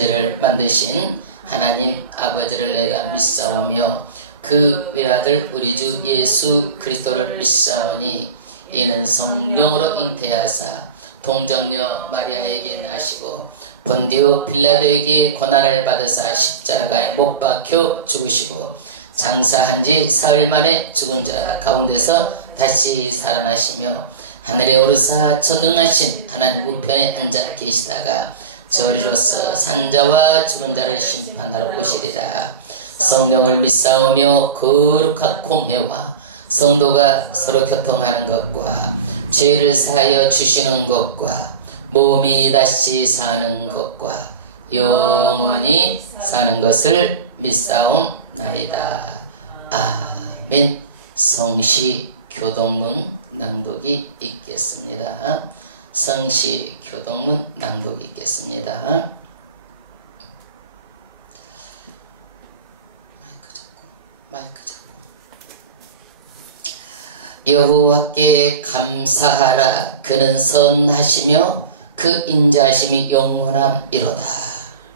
천지를 만드신 하나님 아버지를 내가 믿사오며 그 외아들 우리 주 예수 그리스도를 믿사오니 이는 성령으로 잉태하사 동정녀 마리아에게 나시고 본디오 빌라도에게 고난을 받으사 십자가에 못 박혀 죽으시고 장사한 지 사흘 만에 죽은 자 가운데서 다시 살아나시며 하늘에 오르사 전능하신 하나님 우편에 앉아 계시다가 저리로서 산자와 죽은 자를 심판하러 오시리라. 성령을 믿사오며 거룩한 공회와 성도가 서로 교통하는 것과 죄를 사하여 주시는 것과 몸이 다시 사는 것과 영원히 사는 것을 믿사옵나이다. 아멘. 성시 교동문 낭독이 있겠습니다. 성시 교동문 낭독이 있겠습니다. 마이크 잡고. 여호와께 감사하라. 그는 선하시며 그 인자하심이 영원함이로다.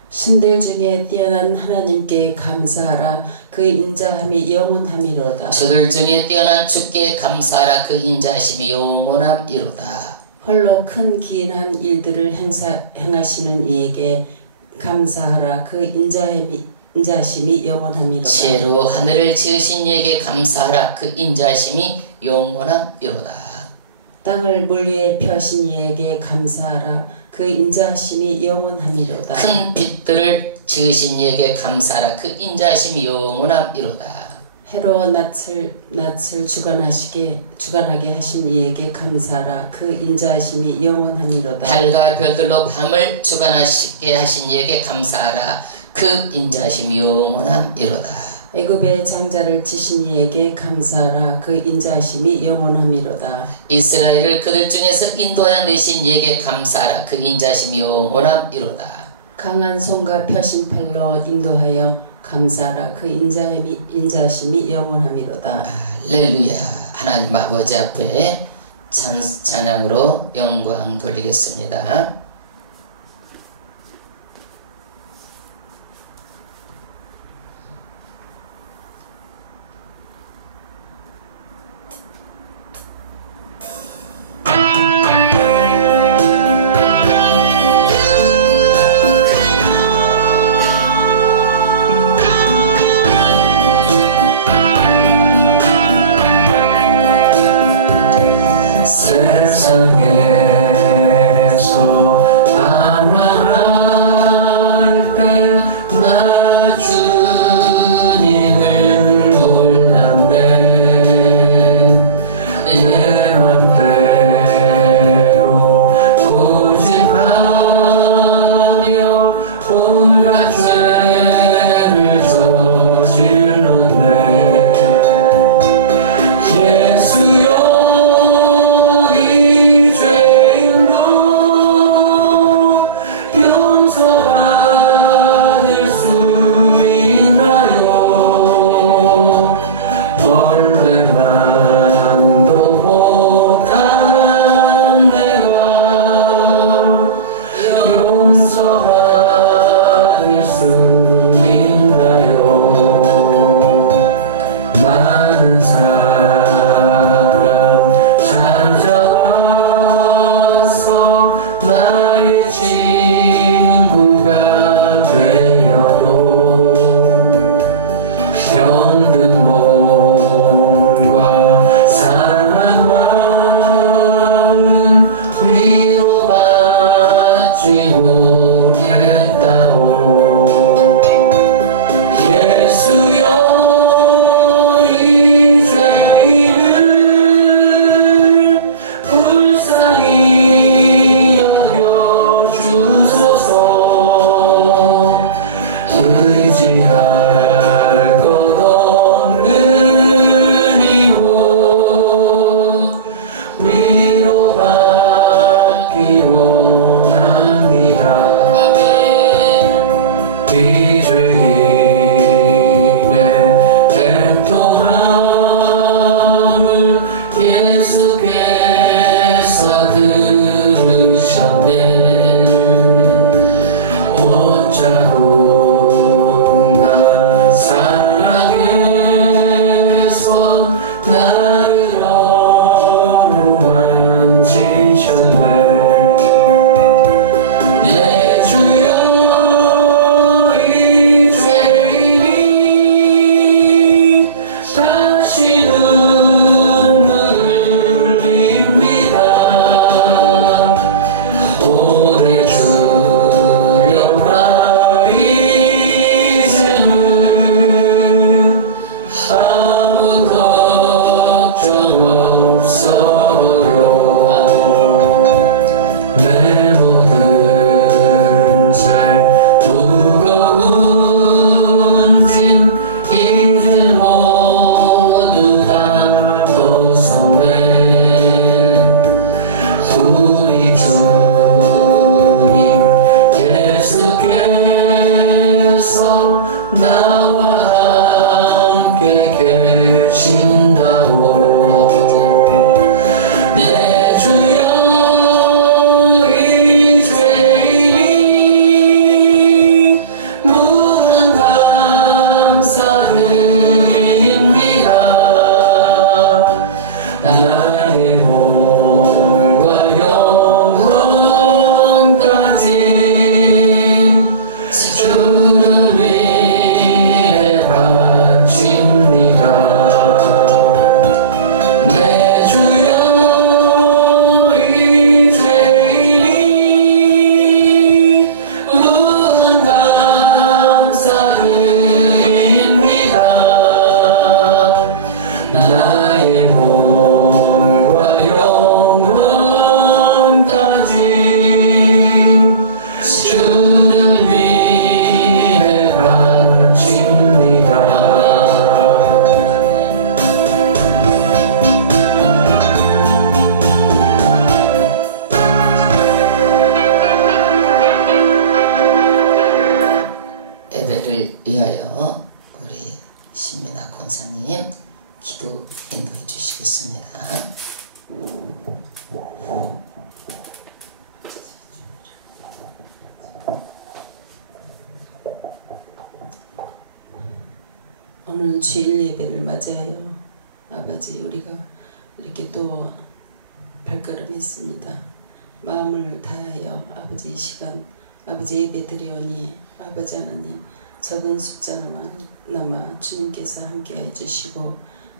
신들 중에 뛰어난 하나님께 감사하라. 그 인자함이 영원함이로다. 저들 중에 뛰어난 주께 감사하라. 그 인자하심이 영원함이로다. 홀로 큰 기이한 일들을 행하시는 이에게 감사하라. 그 인자하심이 영원함이로다. 새로 하늘을 지으신 이에게 감사하라. 그 인자하심이 영원함이로다. 땅을 물 위에 펴신 이에게 감사하라. 그 인자하심이 영원함이로다. 큰 빛들을 지으신 이에게 감사하라. 그 인자하심이 영원함이로다. 해로 낯을 주관하게 하신 이에게 감사하라. 그 인자하심이 영원함이로다. 달과 별들로 밤을 주관하시게 하신 이에게 감사하라. 그 인자하심이 영원함이로다. 애굽의 장자를 치신 이에게 감사하라. 그 인자하심이 영원함이로다. 이스라엘을 그들 중에서 인도하여 내신 이에게 감사하라. 그 인자하심이 영원함이로다. 강한 손과 펴신 팔로 인도하여 감사하라. 그 인자하심이 영원함이로다. 할렐루야. 하나님 아버지 앞에 찬양으로 영광 돌리겠습니다. 세상에서 주일 예배를 맞이하여 아버지 우리가 이렇게 또 발걸음했습니다. 마음을 다하여 아버지 이 시간 아버지 예배 드리오니 아버지 하나님 적은 숫자로나마 주님께서 함께해 주시고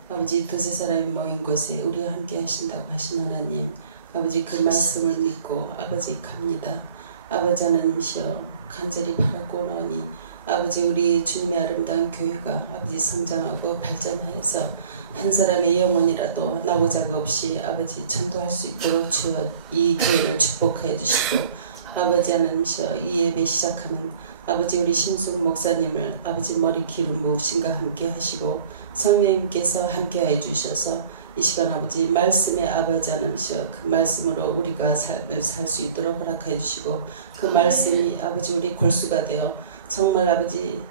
아버지 두세 사람이 모인 곳에 우리와 함께 하신다고 하신 하나님 아버지 그 말씀을 믿고 아버지 갑니다. 아버지 하나님이시여 간절히 바라고 오나니 아버지 우리 주님의 아름다운 교회가 아버지 성장하고 발전하여서 한 사람의 영혼이라도 나고자가 없이 아버지 전도할 수 있도록 주여 이 교회를 축복하여 주시고 아버지 하나님이시여 이 예배 시작하는 아버지 우리 신숙 목사님을 아버지 머리 기름 부으심과 함께 하시고 성령님께서 함께 해 주셔서 이 시간 아버지 말씀의 아버지 하나님이시여 그 말씀으로 우리가 살 수 있도록 허락해 주시고 그 말씀이 아버지 우리 골수가 되어 정말 아버지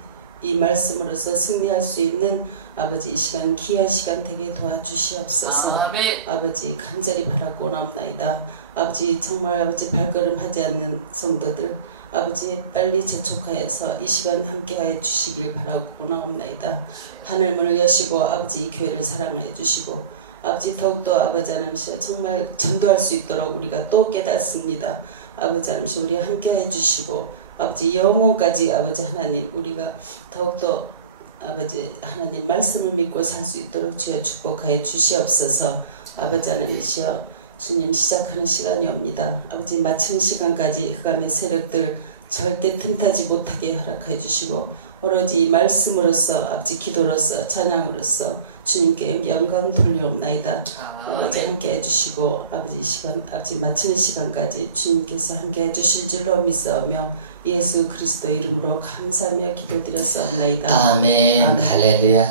이 말씀으로서 승리할 수 있는 아버지 이 시간 귀한 시간 되게 도와주시옵소서. 아멘. 아버지 간절히 바라고 나옵나이다. 아버지 정말 아버지 발걸음하지 않는 성도들 아버지 빨리 재촉하여서 이 시간 함께하여 주시길 바라고 나옵나이다. 하늘문을 여시고 아버지 이 교회를 사랑하여 주시고 아버지 더욱더 아버지 하나님이시여 정말 전도할 수 있도록 우리가 또 깨닫습니다. 아버지 하나님이시여 우리 함께해 주시고 아버지 영혼까지 아버지 하나님 우리가 더욱더 아버지 하나님 말씀을 믿고 살 수 있도록 주여 축복하여 주시옵소서. 아버지 하나님이시여 주님 시작하는 시간이 옵니다. 아버지 마치는 시간까지 그감의 세력들 절대 틈타지 못하게 허락해 주시고 오로지 이 말씀으로서 아버지 기도로서 찬양으로서 주님께 영광 돌려옵나이다. 아버지 함께 해주시고 아버지 이 시간 아버지 마치는 시간까지 주님께서 함께 해주실 줄로 믿사오며 예수 그리스도 이름으로 감사하며 기도드렸사옵나이다. 아멘. 아멘. 할렐루야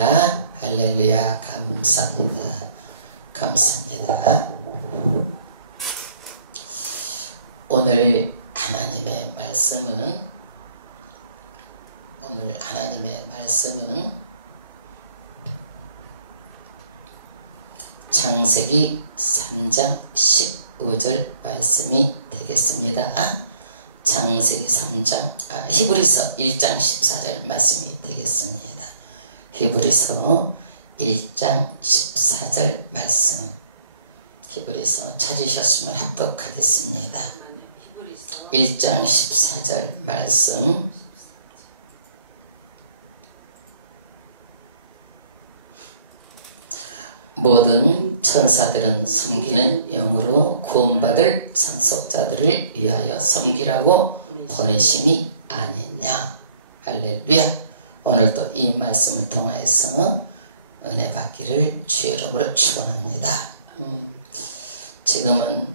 할렐루야. 감사합니다. 감사합니다. 오늘 하나님의 말씀은 창세기 3장 15절 말씀이 되겠습니다. 창세기 3장 히브리서 1장 14절 말씀이 되겠습니다. 히브리서 1장 14절 말씀. 히브리서 찾으셨으면 합독하겠습니다. 1장 14절 말씀. 모든 천사들은 섬기는 영으로 구원받을 상속자들을 위하여 섬기라고 보내심이 아니냐. 할렐루야. 오늘도 이 말씀을 통하여서 은혜 받기를 주의 이름으로 축원합니다. 지금은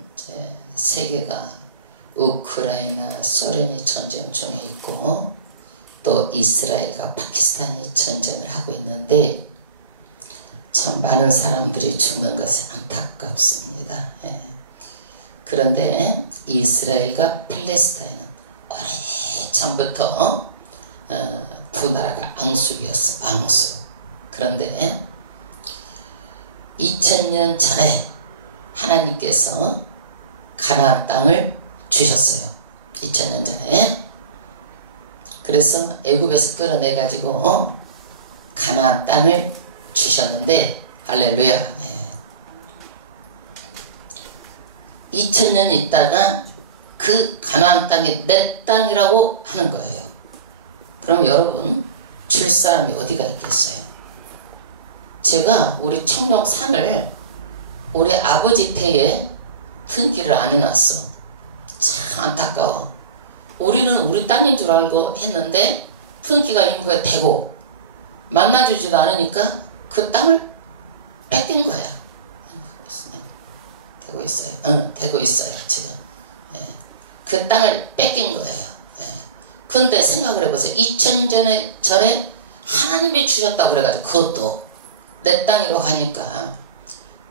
세계가 우크라이나 소련이 전쟁 중에 있고 또 이스라엘과 파키스탄이 전쟁을 하고 있는데 참 많은 사람들이 죽는 것은 안타깝습니다. 그런데 이스라엘과 팔레스타인은 오래전부터 두 나라가 앙숙이었어. 앙숙. 그런데 2000년 전에 하나님께서 가나안 땅을 주셨어요. 2000년 전에. 그래서 애굽에서 끌어내가지고 가나안 땅을 주셨는데 할렐루야. 2000년 있다가 그 가나안 땅이 내 땅이라고 하는 거예요. 그럼 여러분 줄 사람이 어디가 있겠어요? 제가 우리 청룡산을 우리 아버지 때에 흔기를 안 해놨어. 참 안타까워. 우리는 우리 땅인 줄 알고 했는데 흔기가 인구가 되고 만나주지도 않으니까 그 땅을 뺏긴 거야. 되고 있어요. 되고 있어요 지금. 그 땅을 뺏긴 거예요. 그런데 생각을 해보세요. 2000년 전에 하나님이 주셨다고 그래가지고 그것도 내 땅이라고 하니까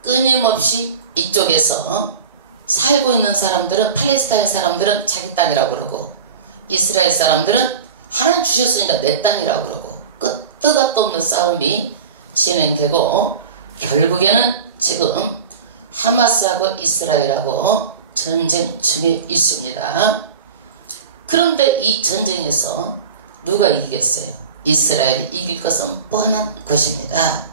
끊임없이 이쪽에서 살고 있는 사람들은 팔레스타인 사람들은 자기 땅이라고 그러고 이스라엘 사람들은 하나님 주셨으니까 내 땅이라고 그러고 끝도 없는 싸움이 진행되고 결국에는 지금 하마스하고 이스라엘하고 전쟁 중에 있습니다. 그런데 이 전쟁에서 누가 이기겠어요? 이스라엘이 이길 것은 뻔한 것입니다.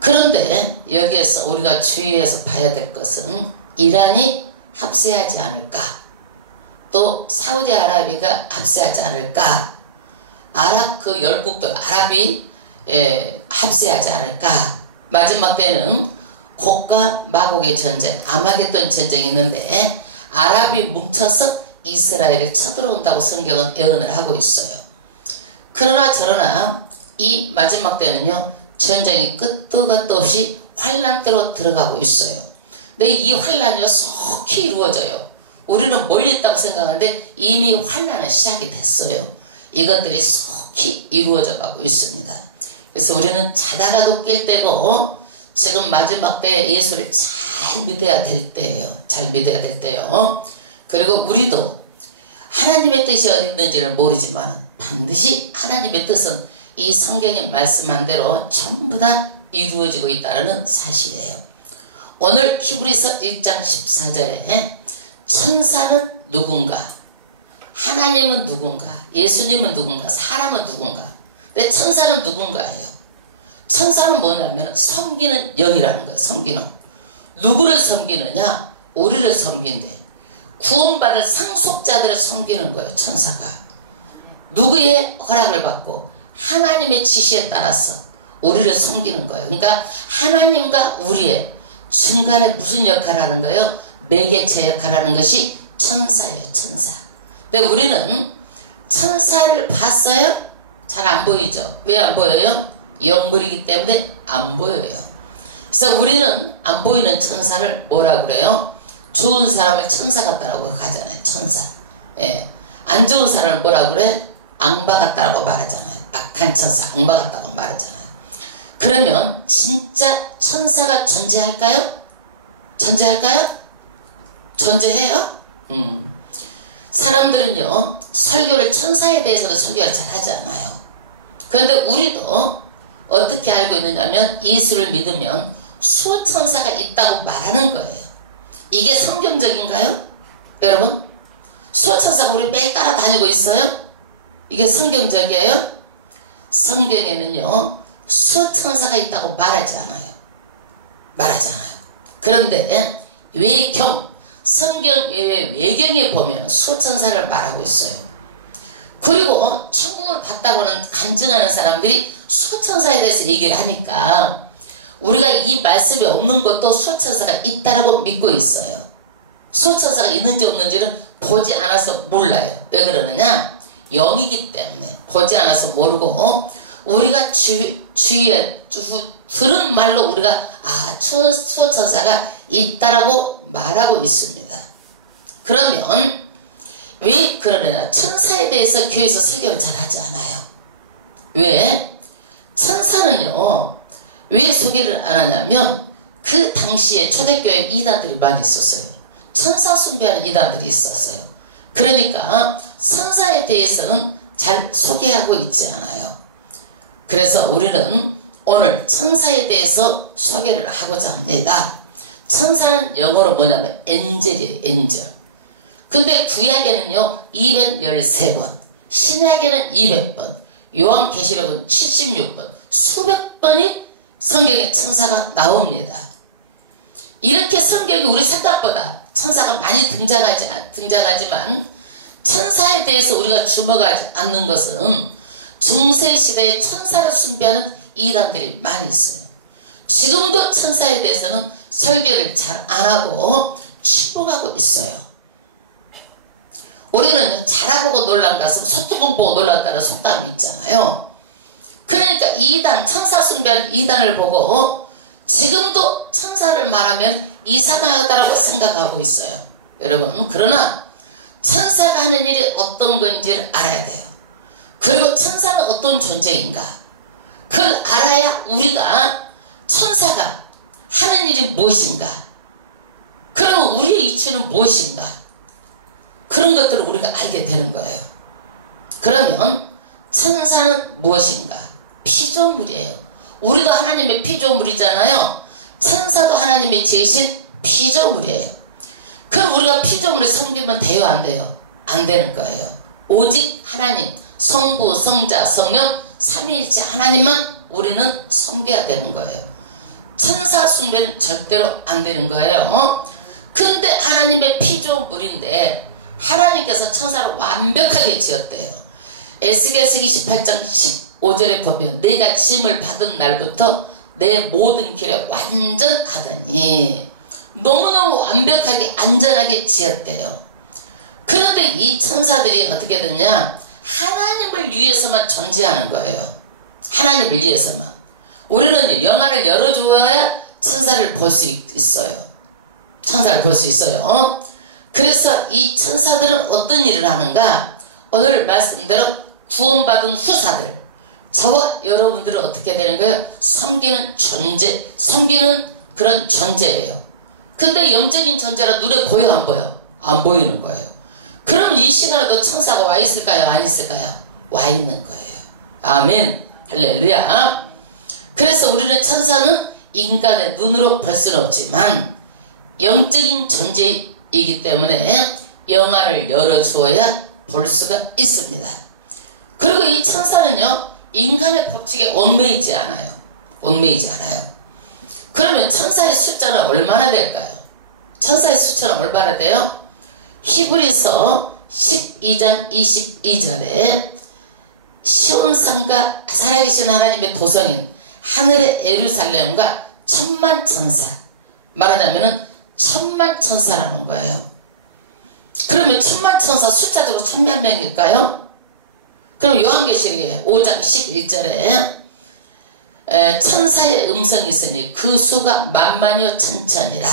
그런데 여기에서 우리가 주의해서 봐야 될 것은 이란이 합세하지 않을까, 또 사우디아라비아가 합세하지 않을까, 아랍 그 열국들 아랍이 합세하지 않을까. 마지막 때는 곡과 마곡의 전쟁, 아마겟돈 전쟁이 있는데 아랍이 뭉쳐서 이스라엘에 쳐들어온다고 성경은 예언을 하고 있어요. 그러나 저러나 이 마지막 때는요, 전쟁이 끝도 끝도 없이 환란대로 들어가고 있어요. 근데 이 환란이 속히 이루어져요. 우리는 멀리있다고 생각하는데 이미 환란은 시작이 됐어요. 이것들이 속히 이루어져 가고 있습니다. 그래서 우리는 자다가도 깰 때고 지금 마지막 때에 예수를 잘 믿어야 될 때예요. 잘 믿어야 될 때요. 그리고 우리도 하나님의 뜻이 어디 있는지는 모르지만 반드시 하나님의 뜻은 이 성경에 말씀한 대로 전부 다 이루어지고 있다는 사실이에요. 오늘 히브리서 1장 14절에 천사는 누군가, 하나님은 누군가, 예수님은 누군가, 사람은 누군가. 근데 천사는 누군가예요. 천사는 뭐냐면 섬기는 영이라는 거예요. 섬기는. 누구를 섬기느냐? 우리를 섬긴대. 구원받을 상속자들을 섬기는 거예요. 천사가. 누구의 허락을 받고 하나님의 지시에 따라서 우리를 섬기는 거예요. 그러니까 하나님과 우리의 중간에 무슨 역할을 하는 거예요? 매개체 역할을 하는 것이 천사예요. 천사. 근데 우리는 천사를 봤어요? 잘 안 보이죠? 왜 안 보여요? 영물이기 때문에 안 보여요. 그래서 우리는 안 보이는 천사를 뭐라 그래요? 좋은 사람을 천사 같다라고 하잖아요. 천사. 예. 안 좋은 사람을 뭐라 그래? 악마 같다라고 말하잖아요. 악한 천사, 악마 같다고 말하잖아요. 그러면 진짜 천사가 존재할까요? 존재할까요? 존재해요? 사람들은요, 설교를 천사에 대해서도 설교를 잘 하지 않아요. 그런데 우리도 어떻게 알고 있느냐면 예수를 믿으면 수천사가 있다고 말하는 거예요. 이게 성경적인가요? 여러분? 수천사가 우리 매일 따라다니고 있어요? 이게 성경적이에요? 성경에는요, 수천사가 있다고 말하지 않아요. 말하지 않아요. 그런데 성경 외경에 보면 수천사를 말하고 있어요. 그리고 천국을 봤다고는 간증하는 사람들이 수천사에 대해서 얘기를 하니까 우리가 이 말씀이 없는 것도 수천사가 있다라고 믿고 있어요. 수천사가 있는지 없는지는 보지 않아서 몰라요. 왜 그러느냐? 영이기 때문에 보지 않아서 모르고 우리가 주위에 들은 말로 우리가 수천사가 있다라고 말하고 있습니다. 그러면 왜 그러느냐? 천사에 대해서 교회에서 설교를 잘 하지 않아요. 왜? 천사는요, 왜 소개를 안 하냐면 그 당시에 초대교회 이단들이 많이 있었어요. 천사 숭배하는 이단들이 있었어요. 그러니까 천사에 대해서는 잘 소개하고 있지 않아요. 그래서 우리는 오늘 천사에 대해서 소개를 하고자 합니다. 천사는 영어로 뭐냐면 엔젤이에요. 엔젤. 근데 구약에는요 213번, 신약에는 200번, 요한계시록은 76번, 수백 번이 성경에 천사가 나옵니다. 이렇게 성경이 우리 생각보다 천사가 많이 등장하지만 천사에 대해서 우리가 주목하지 않는 것은 중세시대에 천사를 숭배하는 이단들이 많이 있어요. 지금도 천사에 대해서는 설교를 잘 안하고 추복하고 있어요. 우리는 잘하고 놀란 가슴, 소뚜껑 보고 놀란다는 속담이 있잖아요. 그러니까 이단, 천사 숭배하는 이단을 보고 지금도 천사를 말하면 이상하다고 생각하고 있어요. 여러분, 그러나 천사가 하는 일이 어떤 건지를 알아야 돼요. 그리고 천사는 어떤 존재인가? 그걸 알아야 우리가 천사가 하는 일이 무엇인가? 그러면 우리의 이치는 무엇인가? 그런 것들을 우리가 알게 되는 거예요. 그러면 천사는 무엇인가? 피조물이에요. 우리도 하나님의 피조물이잖아요. 천사도 하나님이 지으신 피조물이에요. 그럼 우리가 피조물을 섬기면 돼요? 안 돼요? 안 되는 거예요. 오직 하나님, 성부, 성자, 성령, 삼위일체 하나님만 우리는 섬겨야 되는 거예요. 천사 숭배는 절대로 안 되는 거예요. 근데 하나님의 피조물인데 하나님께서 천사를 완벽하게 지었대요. 에스겔서 28장 15절에 보면 내가 지음을 받은 날부터 내 모든 길에 완전하더니 너무너무 완벽하게 안전하게 지었대요. 그런데 이 천사들이 어떻게 됐냐? 하나님을 위해서만 존재하는 거예요. 하나님을 위해서만. 우리는 영안을 열어주어야 천사를 볼 수 있어요. 천사를 볼 수 있어요. 그래서 이 천사들은 어떤 일을 하는가? 오늘 말씀대로 구원받은 후사들, 저와 여러분들은 어떻게 되는 거예요? 섬기는 존재, 섬기는 그런 존재예요. 근데 영적인 존재라 눈에 보여 안 보여? 안 보이는 거예요. 그럼 이 시간에도 천사가 와 있을까요? 안 있을까요? 와 있는 거예요. 아멘. 할렐루야. 그래서 우리는 천사는 인간의 눈으로 볼 수는 없지만 영적인 존재이기 때문에 영안을 열어주어야 볼 수가 있습니다. 그리고 이 천사는요, 인간의 법칙에 얽매이지 않아요. 얽매이지 않아요. 그러면 천사의 숫자는 얼마나 될까요? 천사의 숫자는 얼마나 돼요? 히브리서 12장 22절에 시온산과 살아계신 하나님의 도성인 하늘의 예루살렘과 천만 천사, 말하자면은 천만 천사라는 거예요. 그러면 천만 천사 숫자적으로 천몇 명일까요? 그럼 요한계시록 5장 11절에 천사의 음성이 있으니 그 수가 만만여 천천이라.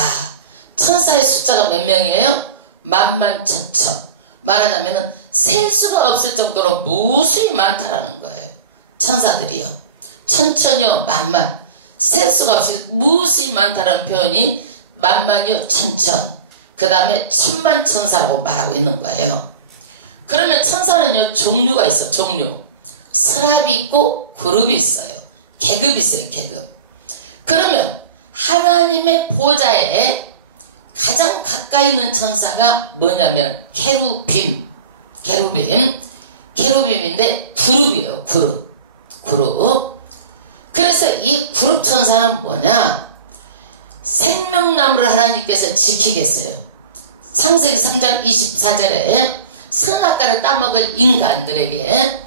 천사의 숫자가 몇 명이에요? 만만천천. 말하자면 셀 수가 없을 정도로 무수히 많다라는 거예요. 천사들이요. 천천여 만만. 셀 수가 없이 무수히 많다라는 표현이 만만여 천천. 그 다음에 천만 천사라고 말하고 있는 거예요. 그러면 천사는요, 종류가 있어. 종류. 스랍이 있고 그룹이 있어요. 계급이 있어요. 계급. 그러면 하나님의 보좌에 가장 가까이 있는 천사가 뭐냐면 케루빔. 케루빔인데 그룹이에요. 그룹. 그래서 이 그룹 천사는 뭐냐? 생명나무를 하나님께서 지키겠어요. 창세기 3장 24절에 선악과를 따먹을 인간들에게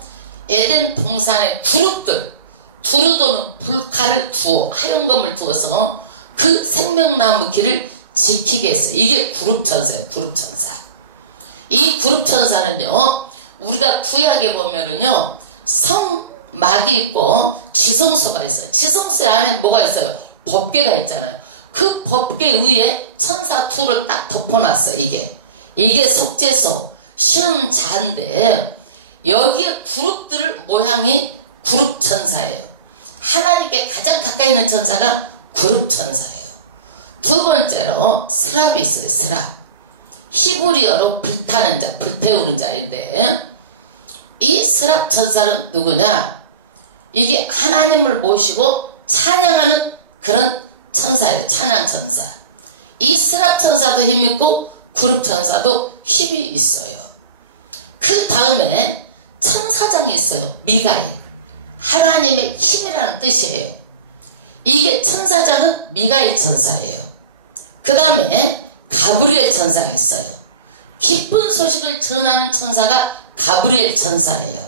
에덴 동산의 그룹들, 두루도는 불칼을 두어, 하얀검을 두어서 그 생명나무 길을 지키게 했어요. 이게 그룹천사예요. 그룹천사. 이 그룹천사는요, 우리가 구약에 보면은요, 성막이 있고 지성소가 있어요. 지성소 안에 뭐가 있어요? 법궤가 있잖아요. 그 법궤 위에 천사 둘을 딱 덮어놨어요. 이게 속죄소, 시험자인데 여기에 그룹들 모양이 그룹천사예요. 하나님께 가장 가까이 있는 천사가 그룹천사예요. 두 번째로 스랍이 있어요. 스랍. 히브리어로 불타는 자, 불태우는 자인데 이 스랍 천사는 누구냐? 이게 하나님을 모시고 찬양하는 그런 천사예요. 찬양 천사. 이 스랍 천사도 힘이 있고 그룹 천사도 힘이 있어요. 그 다음에 천사장이 있어요. 미가엘. 하나님의 힘이라는 뜻이에요. 이게 천사장은 미가엘 천사예요. 그 다음에 가브리엘 천사가 있어요. 기쁜 소식을 전하는 천사가 가브리엘 천사예요.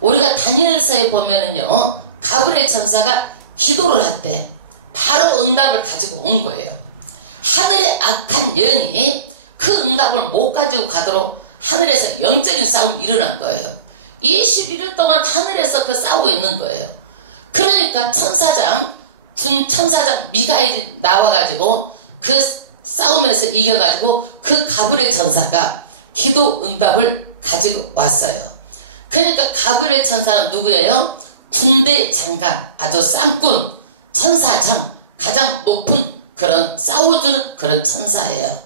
우리가 다니엘서에 보면은요, 가브리엘 천사가 기도를 할 때 바로 응답을 가지고 온 거예요. 하늘의 악한 영이 그 응답을 못 가지고 가도록 하늘에서 영적인 싸움이 일어난 거예요. 21일 동안 하늘에서 그 싸우고 있는 거예요. 그러니까 천사장 미가엘이 나와가지고 그 싸움에서 이겨가지고 그 가브리엘 천사가 기도 응답을 가지고 왔어요. 그러니까 가브리엘 천사는 누구예요? 군대 장관, 아주 쌍꾼, 천사장, 가장 높은 그런 싸워주는 그런 천사예요.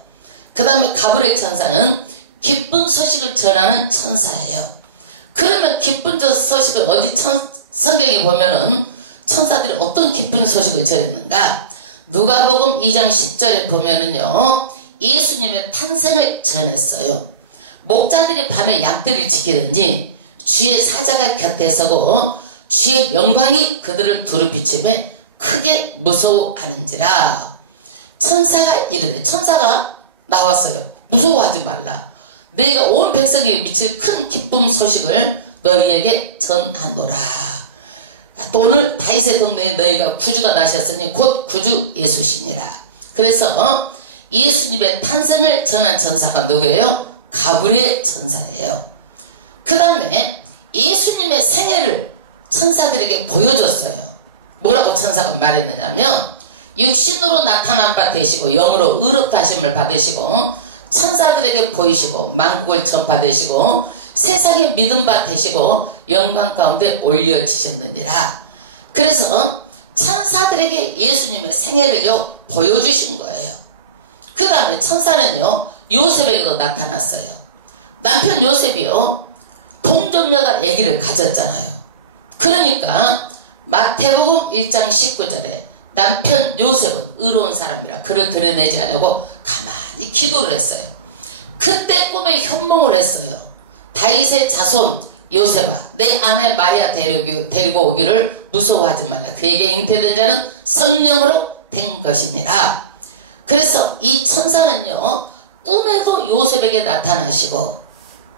그 다음에 가브리엘 천사는 기쁜 소식을 전하는 천사예요. 그러면 기쁜 소식을 어디 성경에 보면은 천사들이 어떤 기쁜 소식을 전했는가? 누가복음 2장 10절에 보면은요, 예수님의 탄생을 전했어요. 목자들이 밤에 양떼를 지키든지 주의 사자가 곁에 서고 주의 영광이 그들을 두루비치매 크게 무서워하는지라. 천사가 이르되, 천사가 나왔어요. 무서워하지 말라. 너희가 온 백성에게 미칠 큰 기쁨 소식을 너희에게 전하노라. 또 오늘 다윗의 동네에 너희가 구주가 나셨으니 곧 구주 예수시니라. 그래서 예수님의 탄생을 전한 천사가 누구예요? 가브리엘 천사예요. 그 다음에 예수님의 생애를 천사들에게 보여줬어요. 뭐라고 천사가 말했느냐면, 육신으로 나타난 바 되시고 영으로 의롭다심을 받으시고 천사들에게 보이시고 만국을 전파되시고 세상에 믿음 바 되시고 영광 가운데 올려지셨느니라. 그래서 천사들에게 예수님의 생애를요 보여주신 거예요. 그 다음에 천사는요 요셉에게도 나타났어요. 남편 요셉이요 동정녀가 아기를 가졌잖아요. 그러니까 마태복음 1장 19절에 남편 요셉은 의로운 사람이라 그를 드러내지 않으려고 가만히 기도를 했어요. 그때 꿈에 현몽을 했어요. 다윗의 자손 요셉아, 내 아내 마리아 데리고 오기를 무서워하지 마라. 그에게 잉태된 자는 성령으로 된 것이니라. 그래서 이 천사는요 꿈에도 요셉에게 나타나시고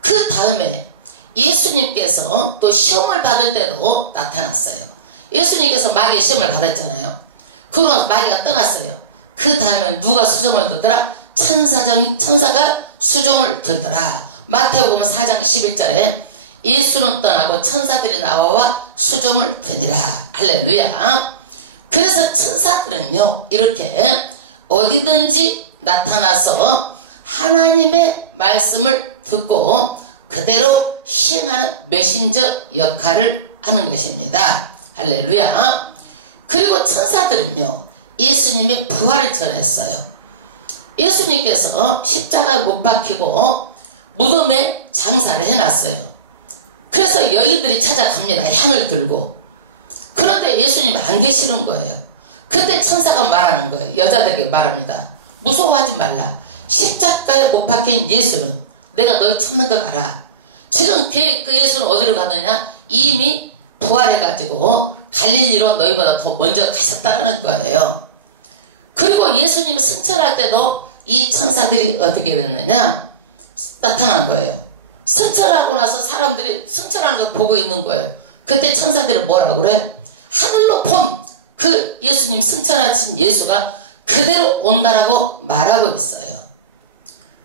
그 다음에 예수님께서 또 시험을 받을 때도 나타났어요. 예수님께서 마귀의 시험을 받았잖아요. 그러면 마귀가 떠났어요. 그 다음에 누가 수종을 들더라? 천사가 수종을 들더라. 마태복음 4장 11절에 예수는 떠나고 천사들이 나와 수종을 드니라. 할렐루야. 그래서 천사들은요 이렇게 어디든지 나타나서 하나님의 말씀을 듣고 그대로 시행하는 메신저 역할을 하는 것입니다. 할렐루야. 그리고 천사들은요 예수님의 부활을 전했어요. 예수님께서 십자가에 못 박히고 무덤에 장사를 해놨어요. 그래서 여인들이 찾아갑니다. 향을 들고. 그런데 예수님 안 계시는 거예요. 그때 천사가 말하는 거예요. 여자들에게 말합니다. 무서워하지 말라. 십자가에 못 박힌 예수는 내가 널 찾는 거 알아. 지금 그 예수는 어디로 가느냐? 이미 부활해가지고 갈릴리로 너희보다 더 먼저 가셨다는 거예요. 그리고 예수님 승천할 때도 이 천사들이 어떻게 됐느냐? 나타난 거예요. 승천하고 나서 사람들이 승천하는 걸 보고 있는 거예요. 그때 천사들이 뭐라고 그래? 하늘로 본 그 예수님 승천하신 예수가 그대로 온다라고 말하고 있어요.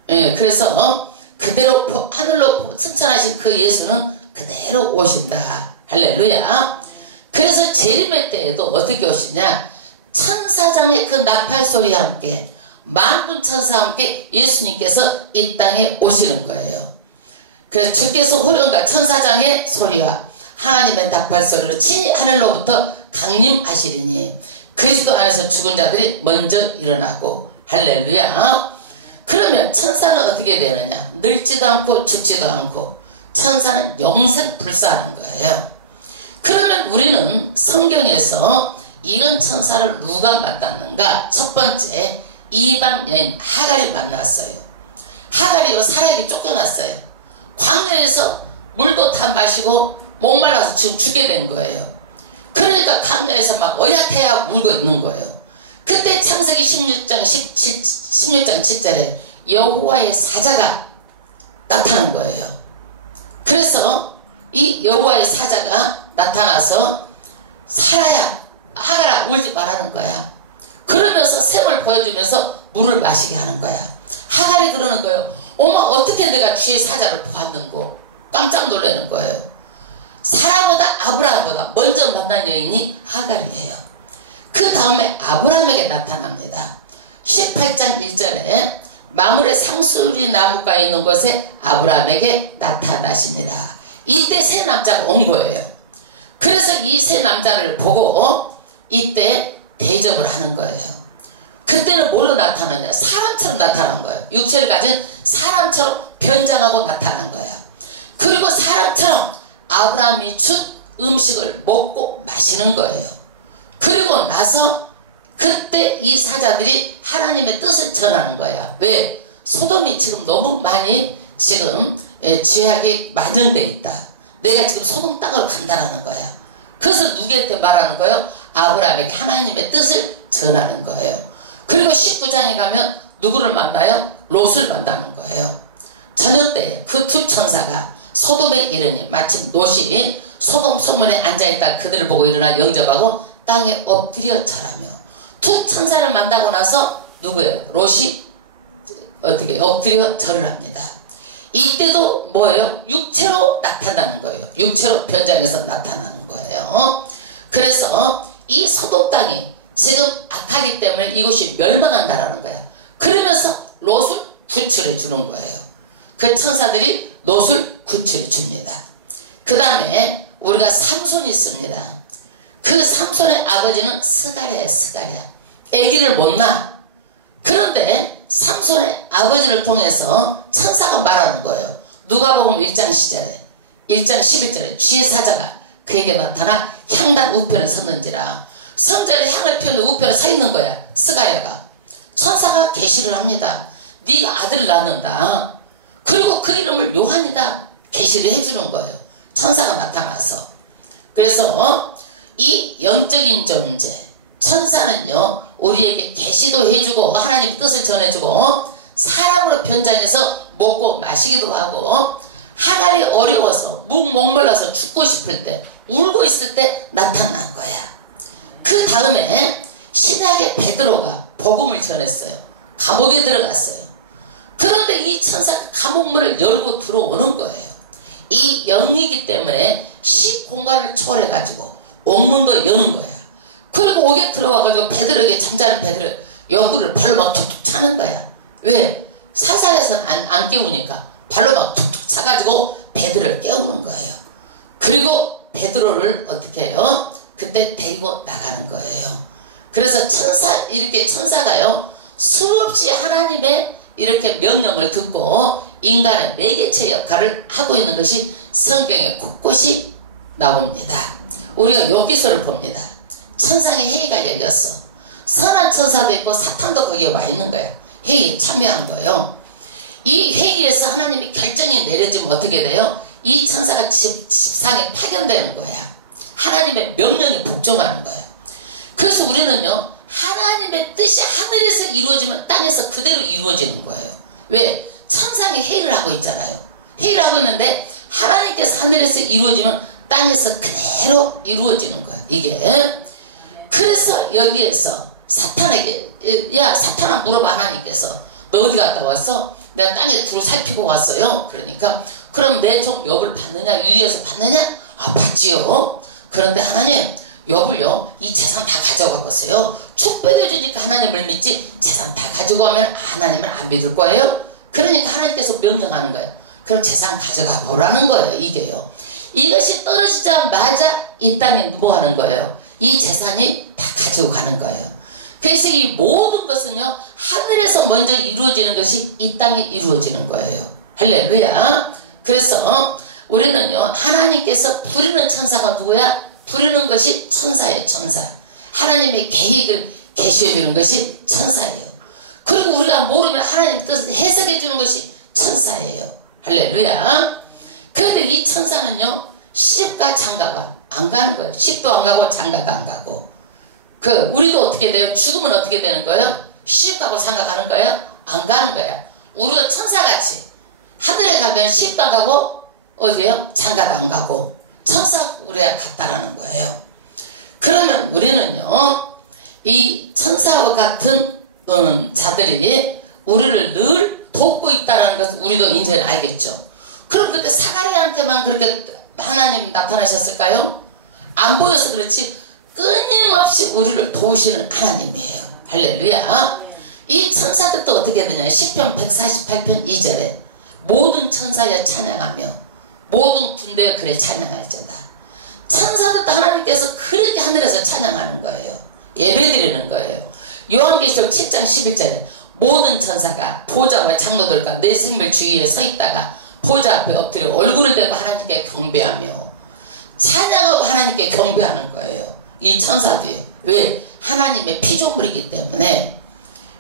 예, 그래서 그대로 하늘로 승천하신 그 예수는 그대로 오신다. 할렐루야. 그래서 재림의 때에도 어떻게 오시냐? 천사장의 그 나팔 소리와 함께 만군 천사와 함께 예수님께서 이 땅에 오시는 거예요. 그래서 주께서 호령과 천사장의 소리와 하나님의 나팔 소리로 친히 하늘로부터 강림하시리니 그리스도 안에서 죽은 자들이 먼저 일어나고. 할렐루야. 그러면 천사는 어떻게 되느냐? 늙지도 않고 죽지도 않고 천사는 영생 불사하는 거예요. 그러면 우리는 성경에서 이런 천사를 누가 만났는가? 첫 번째 이방 여인 하갈이 만났어요. 하갈이요 사역이 쫓겨났어요. 광야에서 물도 다 마시고 목말라서 지금 죽게 된 거예요. 그러니까 광야에서 막 어야태야 울고 있는 거예요. 그때 창세기 16장 10절에 여호와의 사자가 나타난 거예요. 그래서 이 여호와의 사자가 나타나서 살아야 하갈아 울지 말라는 거야. 그러면서 샘을 보여주면서 물을 마시게 하는 거야. 하갈이 그러는 거예요. 어머 어떻게 내가 주의 사자를 보았는고. 깜짝 놀라는 거예요. 사라보다 아브라함보다 먼저 만난 여인이 하갈이에요. 그 다음에 아브라함에게 나타납니다. 18장 1절에 마물의 상수리 나무가 있는 곳에 아브라함에게 나타나시니라. 이때 세 남자가 온 거예요. 그래서 이 세 남자를 보고 이때 대접을 하는 거예요. 그때는 뭘로 나타나냐? 사람처럼 나타난 거예요. 육체를 가진 사람처럼 변장하고 나타난 거예요. 그리고 사람처럼 아브라함이 준 음식을 먹고 마시는 거예요. 그리고 나서 그때 이 사자들이 하나님의 뜻을 전하는 거야. 왜? 소돔이 지금 너무 많이 지금 죄악이 만연돼 있다. 내가 지금 소돔 땅으로 간다라는 거야. 그 말하는 거예요? 아브라함에게 하나님의 뜻을 전하는 거예요. 그리고 19장에 가면 누구를 만나요? 롯을 만나는 거예요. 저녁 때 그 두 천사가 소돔에 이르니 마침 롯이 소돔 성문에 앉아있다 그들을 보고 일어나 영접하고 땅에 엎드려 절하며, 두 천사를 만나고 나서 누구예요? 롯이 어떻게 엎드려 절을 합니다. 이때도 뭐예요? 육체로 나타나는 거예요. 육체로 변장해서 나타나는 거예요. 그래서 이 소돔 땅이 지금 악하기 때문에 이곳이 멸망한다라는 거예요. 그러면서 롯을 구출해 주는 거예요. 그 천사들이 롯을 구출해 줍니다. 그 다음에 우리가 삼손이 있습니다. 그 삼손의 아버지는 스가랴예요. 스가랴. 아기를 못 낳아. 그런데 삼손의 아버지를 통해서 천사가 말하는 거예요. 누가복음 1장 시절에 1장 11절에 주의 사자가 그에게 나타나 향단 우편에 섰는지라. 성전에 향을 피우는 우편에 서 있는 거야. 스가랴가. 천사가 계시를 합니다. 네가 아들을 낳는다. 그리고 그 이름을 요한이다. 계시를 해주는 거예요. 천사가 나타나서. 그래서 이 영적인 존재 천사는요, 우리에게 계시도 해주고 하나님의 뜻을 전해주고 사랑으로 변장해서 먹고 마시기도 하고, 하나님이 어려워서 목말라서 죽고 싶을 때, 울고 있을 때 나타난 거야. 그 다음에 신약의 베드로가 복음을 전했어요. 감옥에 들어갔어요. 그런데 이 천사가 감옥문을 열고 들어오는 거예요. 이 영이기 때문에 시공간을 초월해가지고 옥문도 여는 거야. 그리고 옥에 들어와가지고 베드로에게, 잠자는 베드로 여구를 발로 막 툭툭 차는 거야. 왜? 사사에서 안 깨우니까 발로 막 툭툭 차가지고 베드로를 깨우는 거예요. 그리고 베드로를 어떻게 해요? 그때 데리고 나가는 거예요. 그래서 이렇게 천사가요, 수없이 하나님의 이렇게 명령을 듣고 인간의 매개체 역할을 하고 있는 것이 성경에 곳곳이 나옵니다. 우리가 여기서를 봅니다. 천상에 회의가 열렸어. 선한 천사도 있고 사탄도 거기에 와 있는 거예요. 회의에 참여한 거예요. 이 회의에서 하나님이 결정이 내려지면 어떻게 돼요? 이 천사가 지상에 파견되는 거야. 하나님의 명령에 복종하는 거예요. 그래서 우리는요, 하나님의 뜻이 하늘에서 이루어지면 땅에서 그대로 이루어지는 거예요. 왜? 천상이 회의를 하고 있잖아요. 회의를 하고 있는데 하나님께서 하늘에서 이루어지면 땅에서 그대로 이루어지는 거예요. 이게. 그래서 여기에서 사탄에게, 야 사탄아 물어봐. 하나님께서 너 어디 갔다 왔어? 내가 땅에 둘을 살피고 왔어요. 그러니까 그럼 내 종 욥을 봤느냐? 위에서 봤느냐? 아 봤지요. 그런데 하나님 욥을요, 이 재산 다 가져가겠어요. 축복해 주니까 하나님을 믿지, 재산 다 가지고 가면 하나님을 안 믿을 거예요. 그러니까 하나님께서 명령하는 거예요. 그럼 재산 가져가 보라는 거예요. 이게요. 이것이 떨어지자마자 이 땅에 뭐 하는 거예요? 이 재산이 다 가지고 가는 거예요. 그래서 이 모든 것은요, 하늘에서 먼저 이루어지는 것이 이 땅에 이루어지는 거예요. 할렐루야. 그래서 우리는요, 하나님께서 부리는 천사가 누구야? 부리는 것이 천사예요. 천사. 하나님의 계획을 계시해 주는 것이 천사예요. 그리고 우리가 모르면 하나님의 뜻을 해석해 주는 것이 천사예요. 할렐루야. 그런데 이 천사는요, 시집과 장가가 안 가는 거예요. 시집도 안 가고 장가도 안 가고. 우리도 어떻게 돼요? 죽으면 어떻게 되는 거예요? 시집 가고 장가 가는 거예요? 안 가는 거야. 우리도 천사같이 하늘에 가면 시집도 안 가고 어디에요? 장가도 안 가고. 천사 우리가 같다라는 거예요. 그러면 우리는요, 이 천사와 같은 자들이 우리를 늘 돕고 있다는 것을 우리도 이제 알겠죠. 그럼 그때 사가랴한테만 그렇게 하나님 나타나셨을까요? 안 보여서 그렇지 끊임없이 우리를 도우시는 하나님이에요. 할렐루야. 이 천사들도 어떻게 되냐? 시편 148편 2절에 모든 천사여 찬양하며 모든 군대여 그래 찬양할지어다. 천사들도 하나님께서 그렇게 하늘에서 찬양하는 거예요. 예배드리는 거예요. 요한계시록 7장 11절에 모든 천사가 보좌와 장로들과 내 생물 주위에 서 있다가 보좌 앞에 엎드려 얼굴을 대고 하나님께 경배하며 찬양하고 하나님께 경배하는 거예요. 이 천사들이. 왜? 하나님의 피조물이기 때문에.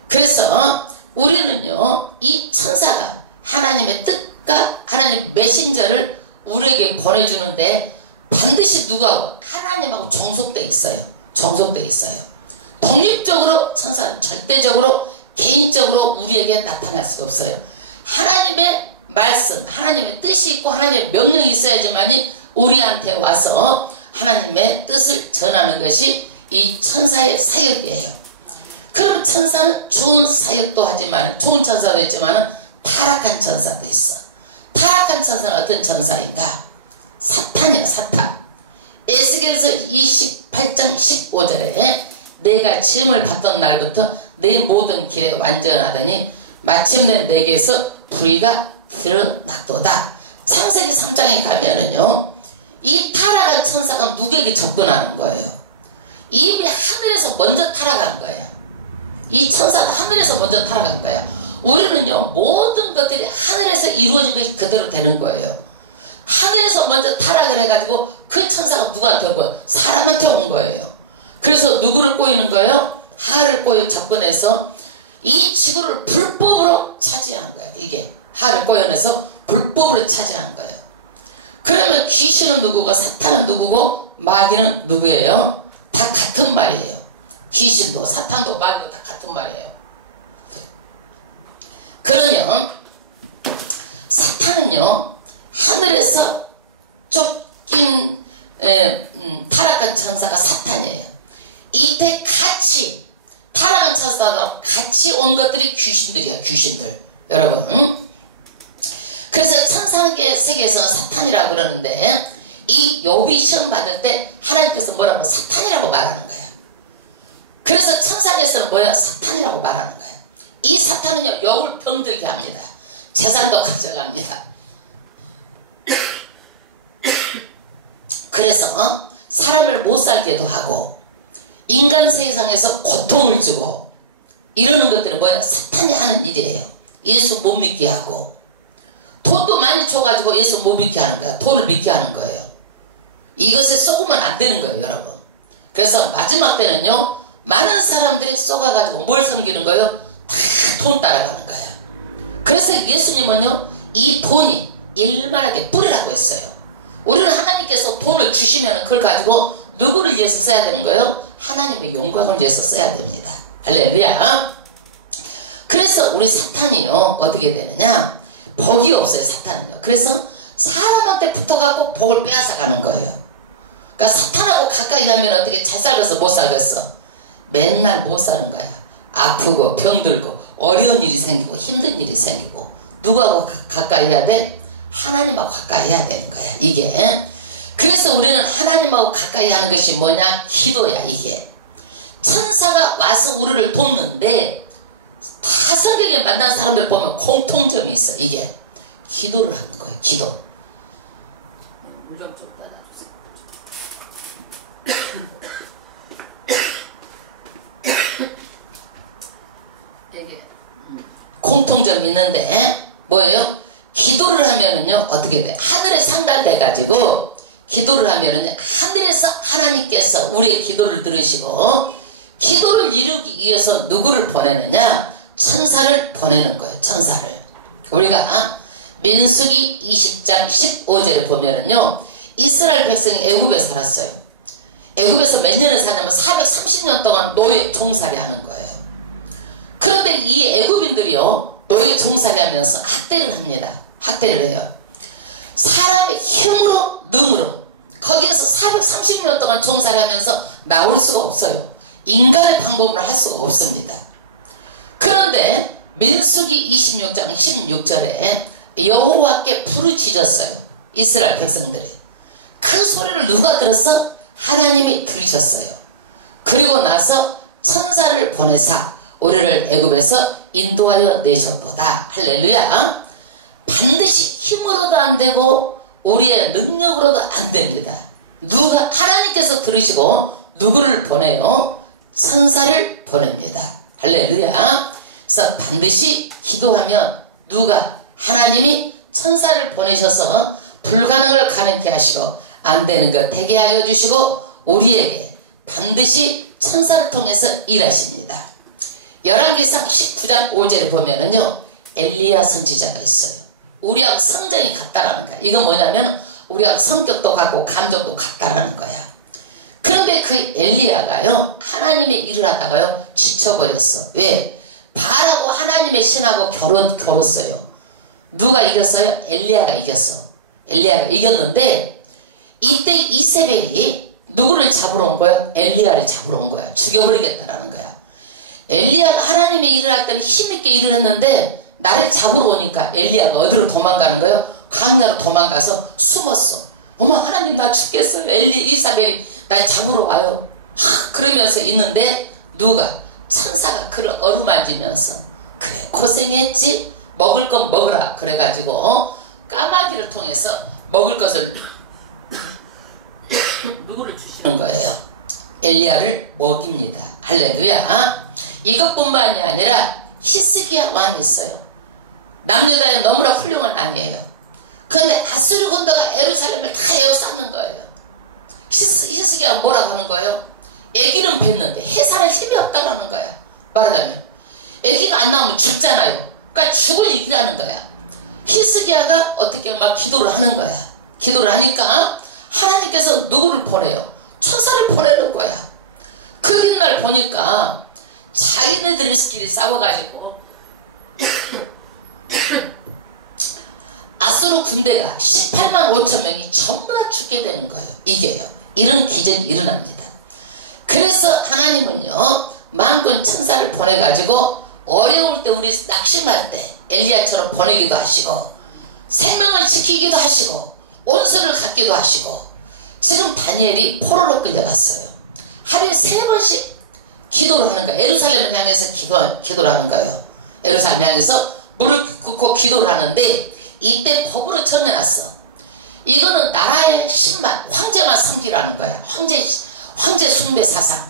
그래서 우리는요, 이 천사가 하나님의 뜻과 하나님의 메신저를 우리에게 보내주는데 반드시 누가 하나님하고 종속돼 있어요. 종속되어 있어요. 독립적으로 천사는 절대적으로 개인적으로 우리에게 나타날 수 없어요. 하나님의 말씀, 하나님의 뜻이 있고 하나님의 명령이 있어야지만이 우리한테 와서 하나님의 뜻을 전하는 것이 이 천사의 사역이에요. 그럼 천사는 좋은 사역도 하지만, 좋은 천사도 있지만 타락한 천사도 있어. 타락한 천사는 어떤 천사인가? 사탄이야, 사탄. 에스겔서 28장 15절에 내가 지음을 받던 날부터 내 모든 길에 완전하더니 마침내 내게서 불의가 드러났도다. 창세기 3장에 가면은요, 이 타락한 천사가 누구에게 접근하는 거예요? 이미 하늘에서 먼저 타락한 거예요. 이 천사가 하늘에서 먼저 타락한 거예요. 우리는요, 모든 것들이 하늘에서 이루어진 것이 그대로 되는 거예요. 하늘에서 먼저 타락을 해가지고 그 천사가 누구한테 온 거예요? 사람한테 온 거예요. 그래서 누구를 꼬이는 거예요? 하를 꼬여 접근해서 이 지구를 불법으로 차지하는 거예요. 이게 하를 꼬여내서 불법으로 차지하는 거예요. 그러면 귀신은 누구고 사탄은 누구고 마귀는 누구예요? 다 같은 말이에요. 귀신도 사탄도 마귀도 다 같은 말이에요. 그러면 사탄은요, 하늘에서 쫓긴 타락한 천사가 사탄이에요. 이때 같이 타락한 천사가 같이 온 것들이 귀신들이야, 귀신들. 여러분, 그래서 천사계 세계에서는 사탄이라고 그러는데, 이 욥이 시험 받을 때 하나님께서 뭐라고? 사탄이라고 말하는 거예요. 그래서 천사계에서는 뭐야? 사탄이라고 말하는 거예요. 이 사탄은요, 욥을 병들게 합니다. 재산도 가져갑니다. 그래서 사람을 못 살게도 하고 인간 세상에서 고통을 주고 이러는 것들은 뭐야? 사탄이 하는 일이에요. 예수 못 믿게 하고 돈도 많이 줘가지고 예수 못 믿게 하는 거야. 돈을 믿게 하는 거예요. 이것에 쏘으면 안 되는 거예요, 여러분. 그래서 마지막 때는요, 많은 사람들이 쏘가가지고 뭘 섬기는 거예요? 다 돈 따라가는 거예요. 그래서 예수님은요, 이 돈이 일만하게 뿌리라고 했어요. 우리는 하나님께서 돈을 주시면 그걸 가지고 누구를 위해서 써야 되는 거예요? 하나님의 영광을 위해서 써야 됩니다. 할렐루야. 그래서 우리 사탄이요, 어떻게 되느냐? 복이 없어요, 사탄은요. 그래서 사람한테 붙어가고 복을 빼앗아가는 거예요. 그러니까 사탄하고 가까이 가면 어떻게 잘 살아서 못 살겠어? 맨날 못 사는 거야. 아프고 병들고 어려운 일이 생기고 힘든 일이 생기고 누구하고 가까이 해야 돼? 하나님하고 가까이 해야 되는 거야, 이게. 그래서 우리는 하나님하고 가까이 하는 것이 뭐냐? 기도야, 이게. 천사가 와서 우리를 돕는데 다 성경에 만난 사람들 보면 공통점이 있어, 이게. 기도를 하는 거예요, 기도. 물 좀 따라 주세요. 이게 공통점이 있는데 뭐예요? 기도를 하면은요, 어떻게 돼? 하늘에 상달돼가지고 기도를 하면은요, 하늘에서 하나님께서 우리의 기도를 들으시고 기도를 이루기 위해서 누구를 보내느냐? 천사를 보내는 거예요, 천사를. 우리가 민수기 20장 15절에 보면은요, 이스라엘 백성이 애굽에 살았어요. 애굽에서 몇 년을 사냐면 430년 동안 노예 종살이 하는 거예요. 그런데 이 애굽인들이요, 노예 종살이 하면서 학대를 합니다. 학대를 해요. 사람의 힘으로, 능으로. 거기에서 430년 동안 종살이 하면서 나올 수가 없어요. 인간의 방법으로 할 수가 없습니다. 그런데 민수기 26장 16절에 여호와께 부르짖었어요, 이스라엘 백성들이. 그 소리를 누가 들었어? 하나님이 들으셨어요. 그리고 나서 천사를 보내사 우리를 애굽에서 인도하여 내셨도다. 할렐루야. 반드시 힘으로도 안 되고 우리의 능력으로도 안 됩니다. 누가? 하나님께서 들으시고 누구를 보내요? 천사를 보냅니다. 할렐루야. 그래서 반드시 기도하면 누가? 하나님이 천사를 보내셔서 불가능을 가능케 하시고 안 되는 것 되게 하여 주시고 우리에게 반드시 천사를 통해서 일하십니다. 열왕기상 19장 5절에 보면은요, 엘리야 선지자가 있어요. 우리하고 성정이 같다라는 거야. 이거 뭐냐면 우리하고 성격도 같고 감정도 같다라는 거야. 그런데 그 엘리야가요, 누구를 잡으러 온 거야? 엘리야를 잡으러 온 거야. 죽여버리겠다라는 거야. 엘리야가 하나님이 일을 할 때는 힘있게 일을 했는데 나를 잡으러 오니까 엘리야가 어디로 도망가는 거예요? 광야로 도망가서 숨었어. 어머, 하나님 나 죽겠어요. 이사벨이 날 잡으러 와요. 그러면서 있는데 누가? 천사가 그를 어루만지면서 그래 고생했지? 먹을 건 먹으라. 그래가지고 까마귀를 통해서 먹을 것을 누구를 주시는 거예요? 엘리야를 먹입니다. 할렐루야. 이것뿐만이 아니라 히스기야 왕이 있어요. 남유다에 너무나 훌륭한 왕이에요. 그런데 아수르 군대가 예루살렘을 다 에워쌌는 거예요. 히스기야가 뭐라고 하는 거예요? 애기는 뱉는데 해산할 힘이 없다라는 거야. 말하자면 애기가 안 나오면 죽잖아요. 그러니까 죽을 얘기라는 거야. 히스기야가 어떻게 막 기도를 하는 거야. 기도를 하니까 하나님께서 누구를 보내요? 천사를 보내는 거야. 그 옛날 보니까 자기네들끼리 싸워가지고 아수르 군대가 18만 5천 명이 전부 다 죽게 되는 거예요. 이게요. 이런 기적이 일어납니다. 그래서 하나님은요 만군 천사를 보내가지고 어려울 때 우리 낙심할 때 엘리야처럼 보내기도 하시고 생명을 지키기도 하시고 온수를 갖기도 하시고 지금 다니엘이 포로로 끌려갔어요. 하루에 3번씩 기도를 하는 거예요. 예루살렘을 향해서 기도를 하는 거예요. 예루살렘을 향해서 무릎 꿇고 기도를 하는데 이때 법으로 정해놨어. 이거는 나라의 신만 황제만 섬기라는 거야. 황제 숭배 사상.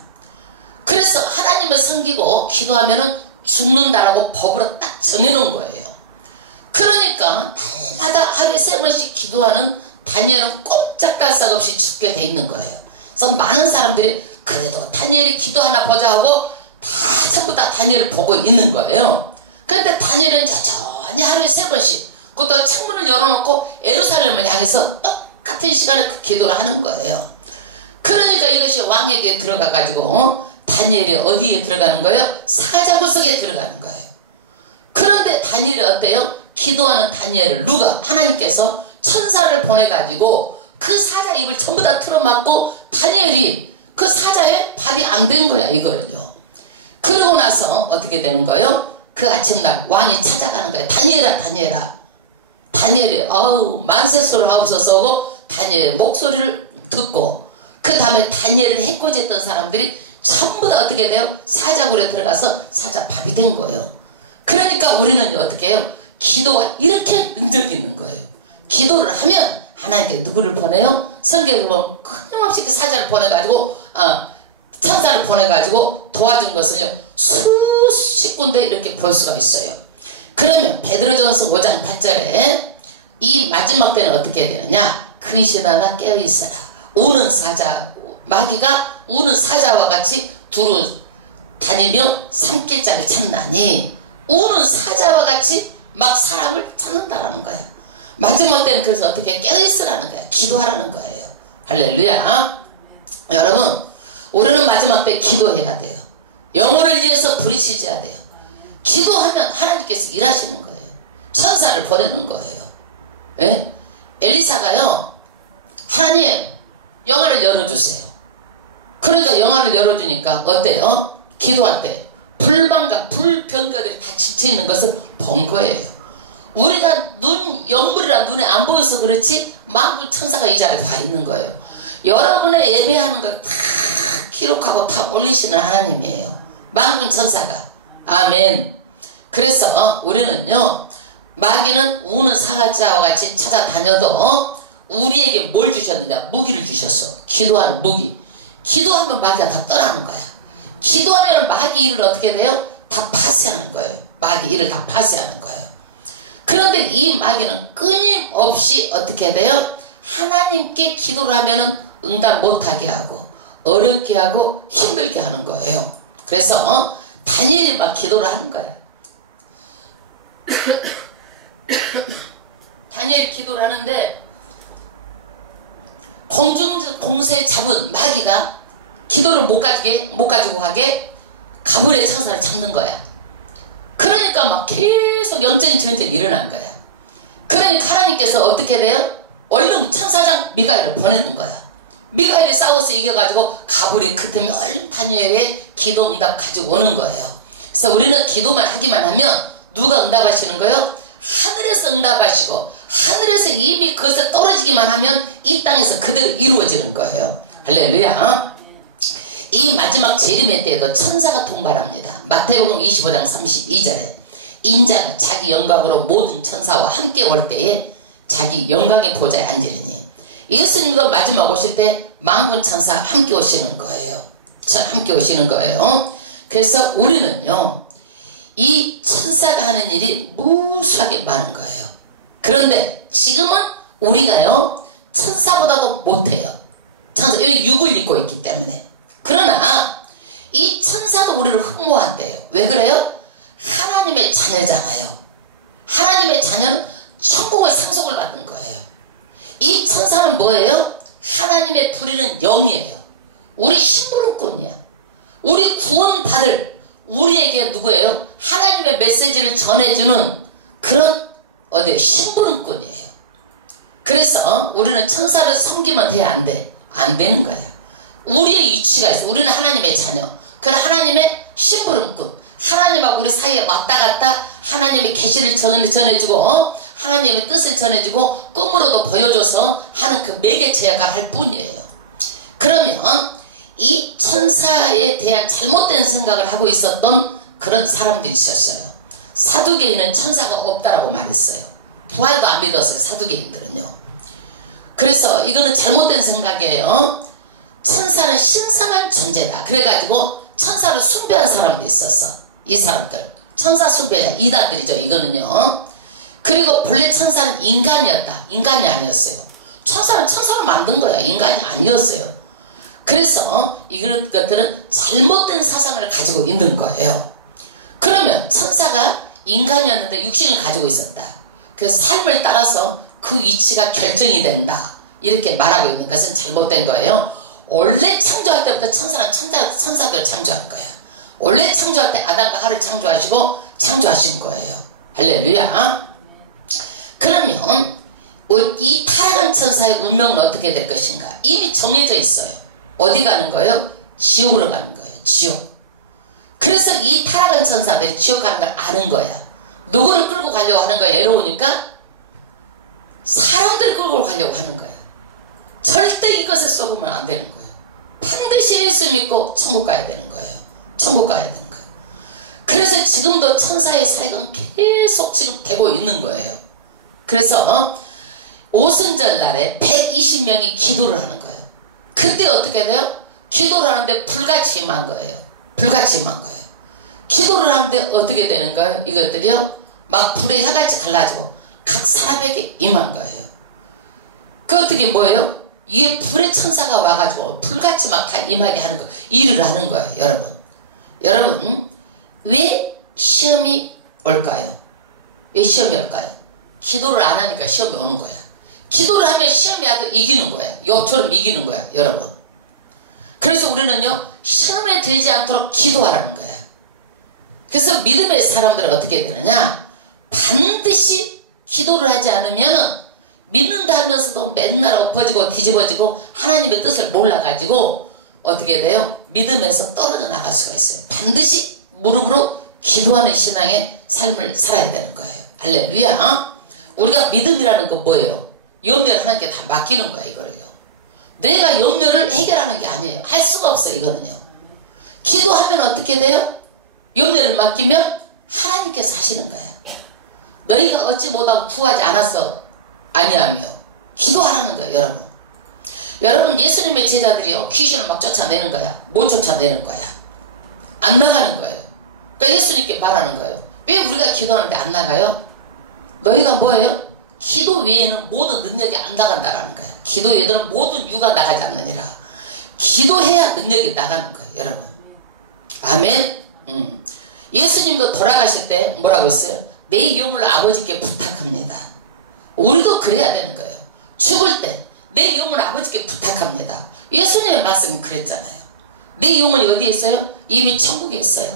그래서 하나님을 섬기고 기도하면은 죽는다라고 법으로 딱 정해놓은 거예요. 그러니까 날마다 하루에 3번씩 기도하는 다니엘은 꼼짝달싹 없이 죽게 돼 있는 거예요. 그래서 많은 사람들이 그래도 다니엘이 기도 하나 보자 하고 다 전부 다 다니엘을 보고 있는 거예요. 그런데 다니엘은 여전히 하루에 3번씩 그것도 창문을 열어놓고 예루살렘을 향해서 똑같은 시간에 그 기도를 하는 거예요. 그러니까 이것이 왕에게 들어가가지고 다니엘이 어디에 들어가는 거예요? 사자구석에 들어가는 거예요. 그런데 다니엘이 어때요? 기도하는 다니엘을 누가? 하나님께서 천사를 보내가지고 그 사자 입을 전부 다 틀어막고 다니엘이 그 사자에 발이 안 된 거야 이거를요. 그러고 나서 어떻게 되는 거예요? 그 아침날 왕이 찾아가는 거예요. 다니엘아 다니엘이 만세소를 하옵소서 하고 다니엘의 목소리를 듣고 그 다음에 다니엘을 해코지했던 사람들이 전부 다 어떻게 돼요? 사자굴에 들어가서 사자밥이 된 거예요. 그러니까 우리는 어떻게 해요? 기도가 이렇게 능력이 있는 거예요. 기도를 하면 하나님께 누구를 보내요? 성경에 보면 끊임없이 그 사자를 보내가지고 천사를 보내가지고 도와준 것을요 수십 군데 이렇게 볼 수가 있어요. 그러면 베드로전서 5장 8절에 이 마지막 때는 어떻게 되느냐? 근신하나 깨어있어라. 우는 사자 마귀가 우는 사자와 같이 두루 다니며 산길자를 찾나니 우는 사자와 같이 막 사람을 찾는다라는 거야. 마지막 때는 그래서 어떻게 깨어있으라는 거야. 기도하라는 거예요. 할렐루야. 여러분 우리는 마지막 때 기도해야 돼요. 영혼을 위해서 부르짖어야 돼요. 기도하면 하나님께서 일하시는 거예요. 천사를 보내는 거예요. 네? 엘리사가요 하나님 영화를 열어주세요. 그러니까 영화를 열어주니까 어때요? 기도할 때 불만과 불병거들이 다 지쳐있는 것을 본 거예요. 우리가 영물이라 눈에 안 보여서 그렇지 만군 천사가 이 자리에 다 있는 거예요. 여러분의 예배하는 걸 다 기록하고 다 올리시는 하나님이에요. 만군 천사가. 아멘. 그래서 우리는요 마귀는 우는 사자와 같이 찾아다녀도 우리에게 뭘 주셨느냐? 무기를 주셨어. 기도하는 무기. 기도하면 마귀가 다 떠나는 거야. 기도하면 마귀 일을 어떻게 돼요? 다 파쇄하는 거예요. 마귀 일을 다 파쇄하는 거예요. 그런데 이 마귀는 끊임없이 어떻게 돼요? 하나님께 기도를 하면은 응답 못하게 하고 어렵게 하고 힘들게 하는 거예요. 그래서 다니엘이 막 기도를 하는 거야. 다니엘이 기도를 하는데 공세에 잡은 마귀가 기도를 못 가지고 가게 가브리엘 천사를 찾는 거야. 그러니까 막 계속 역전이 전쟁이 일어난 거야. 그러니까 하나님께서 어떻게 돼요? 얼른 천사장 미가엘을 보내는 거야. 미가엘이 싸워서 이겨가지고 가브리엘 그 틈에 얼른 다니엘의 기도 응답 가지고 오는 거예요. 그래서 우리는 기도만 하기만 하면 누가 응답하시는 거예요? 하늘에서 응답하시고 하늘에서 이미 그것을 떨어지기만 하면 이 땅에서 그대로 이루어지는 거예요. 할렐루야. 이 마지막 재림의 때에도 천사가 통발합니다. 마태복음 25장 32절에 인자는 자기 영광으로 모든 천사와 함께 올 때에 자기 영광의 보좌에 앉으리니, 예수님도 마지막 오실 때 만군 천사 함께 오시는 거예요. 함께 오시는 거예요. 그래서 우리는요, 이 천사가 하는 일이 무수하게 많은 거예요. 그런데 지금은 우리가요, 천사보다도 못해요. 천사, 여기 육을 입고 있기 때문에. 그러나 이 천사도 우리를 흠모한대요. 왜 그래요? 하나님의 자녀잖아요. 하나님의 자녀는 천국의 상속을 받는 거예요. 이 천사는 뭐예요? 하나님의 부리는 영이에요. 우리 심부름꾼이야. 우리 구원받을 우리에게 누구예요? 하나님의 메시지를 전해주는 그런 심부름꾼이에요. 그래서 우리는 천사를 섬기면 돼, 안 돼? 안 되는 거야. 우리의 위치가 있어. 우리는 하나님의 자녀. 그 하나님의 심부름꾼. 하나님하고 우리 사이에 왔다 갔다 하나님의 계시를 전해주고 하나님의 뜻을 전해주고 꿈으로도 보여줘서 하는 그 매개체 역할을 할 뿐이에요. 그러면 이 천사에 대한 잘못된 생각을 하고 있었던 그런 사람들이 있었어요. 사두개인은 천사가 없다라고 말했어요. 부활도 안 믿었어요, 사두개인들은요. 그래서 이거는 잘못된 생각이에요. 천사는 신성한 존재다. 그래가지고 천사를 숭배한 사람도 있었어. 이 사람들 천사 숭배자 이단들이죠, 이거는요. 그리고 본래 천사는 인간이었다. 인간이 아니었어요. 천사는 천사를 만든 거야. 인간이 아니었어요. 그래서 이런 것들은 잘못된 사상을 가지고 있는 거예요. 그러면 천사가 인간이었는데 육신을 가지고 있었다. 그래서 삶을 따라서 그 위치가 결정이 된다. 이렇게 말하고 있는 것은 잘못된 거예요. 원래 창조할 때부터 천사는 천사들을 창조한 거예요. 원래 창조할 때 아담과 하를 창조하시고 창조하신 거예요. 할렐루야. 그러면 이 타락한 천사의 운명은 어떻게 될 것인가? 이미 정해져 있어요. 어디 가는 거예요? 지옥으로 가는 거예요. 지옥. 그래서 이 타락한 천사들이 지옥 가는 걸 아는 거야. 누구를 끌고 가려고 하는 거야? 외로우니까 사람들을 끌고 가려고 하는 거야. 절대 이것을 썩으면 안 되는 거예요. 반드시 예수 믿고 천국 가야 되는 거예요. 천국 가야 되는 거예요. 그래서 지금도 천사의 사역은 계속 지금 되고 있는 거예요. 그래서 오순절 날에 120명이 기도를 하는 거예요. 그때 어떻게 돼요? 기도를 하는데 불같이 임한 거예요. 불같이 임한 거예요. 기도를 하는데 어떻게 되는 거예요? 이것들이요, 막 불의 혀같이 갈라지고 각 사람에게 임한 거예요. 그 어떻게 뭐예요? 이게 불의 천사가 와가지고 불같이 막 다 임하게 하는 거예요. 일을 하는 거예요, 여러분. 여러분, 왜 시험이 올까요? 왜 시험이 올까요? 기도를 안 하니까 시험이 오는 거야. 기도를 하면 시험이 와도 이기는 거야. 욥처럼 이기는 거야, 여러분. 그래서 우리는요, 시험에 들지 않도록 기도하라는 거야. 그래서 믿음의 사람들은 어떻게 되느냐? 반드시 기도를 하지 않으면 믿는다 하면서도 맨날 엎어지고 뒤집어지고 하나님의 뜻을 몰라가지고 어떻게 돼요? 믿음에서 떨어져 나갈 수가 있어요. 반드시 무릎으로 기도하는 신앙의 삶을 살아야 되는 거예요. 할렐루야. 우리가 믿음이라는 건 뭐예요? 염려를 하나님께 다 맡기는 거야, 이거를요. 내가 염려를 해결하는 게 아니에요. 할 수가 없어요, 이거는요. 기도하면 어떻게 돼요? 염려를 맡기면 하나님께서 하시는 거예요. 너희가 얻지 못하고 구하지 않았어. 아니하며 기도하라는 거예요, 여러분. 여러분, 예수님의 제자들이요, 귀신을 막 쫓아내는 거야. 못 쫓아내는 거야. 안 나가는 거예요. 그러니까 예수님께 말하는 거예요. 왜 우리가 기도하는데 안 나가요? 너희가 뭐예요? 기도 외에는 모든 능력이 안 나간다라는 거예요. 기도 외에는 모든 유가 나가지 않느니라. 기도해야 능력이 나가는 거예요, 여러분. 아멘. 예수님도 돌아가실 때 뭐라고 했어요? 내 영혼을 아버지께 부탁합니다. 우리도 그래야 되는 거예요. 죽을 때 내 영혼을 아버지께 부탁합니다. 예수님의 말씀은 그랬잖아요. 내 영혼이 어디에 있어요? 이미 천국에 있어요.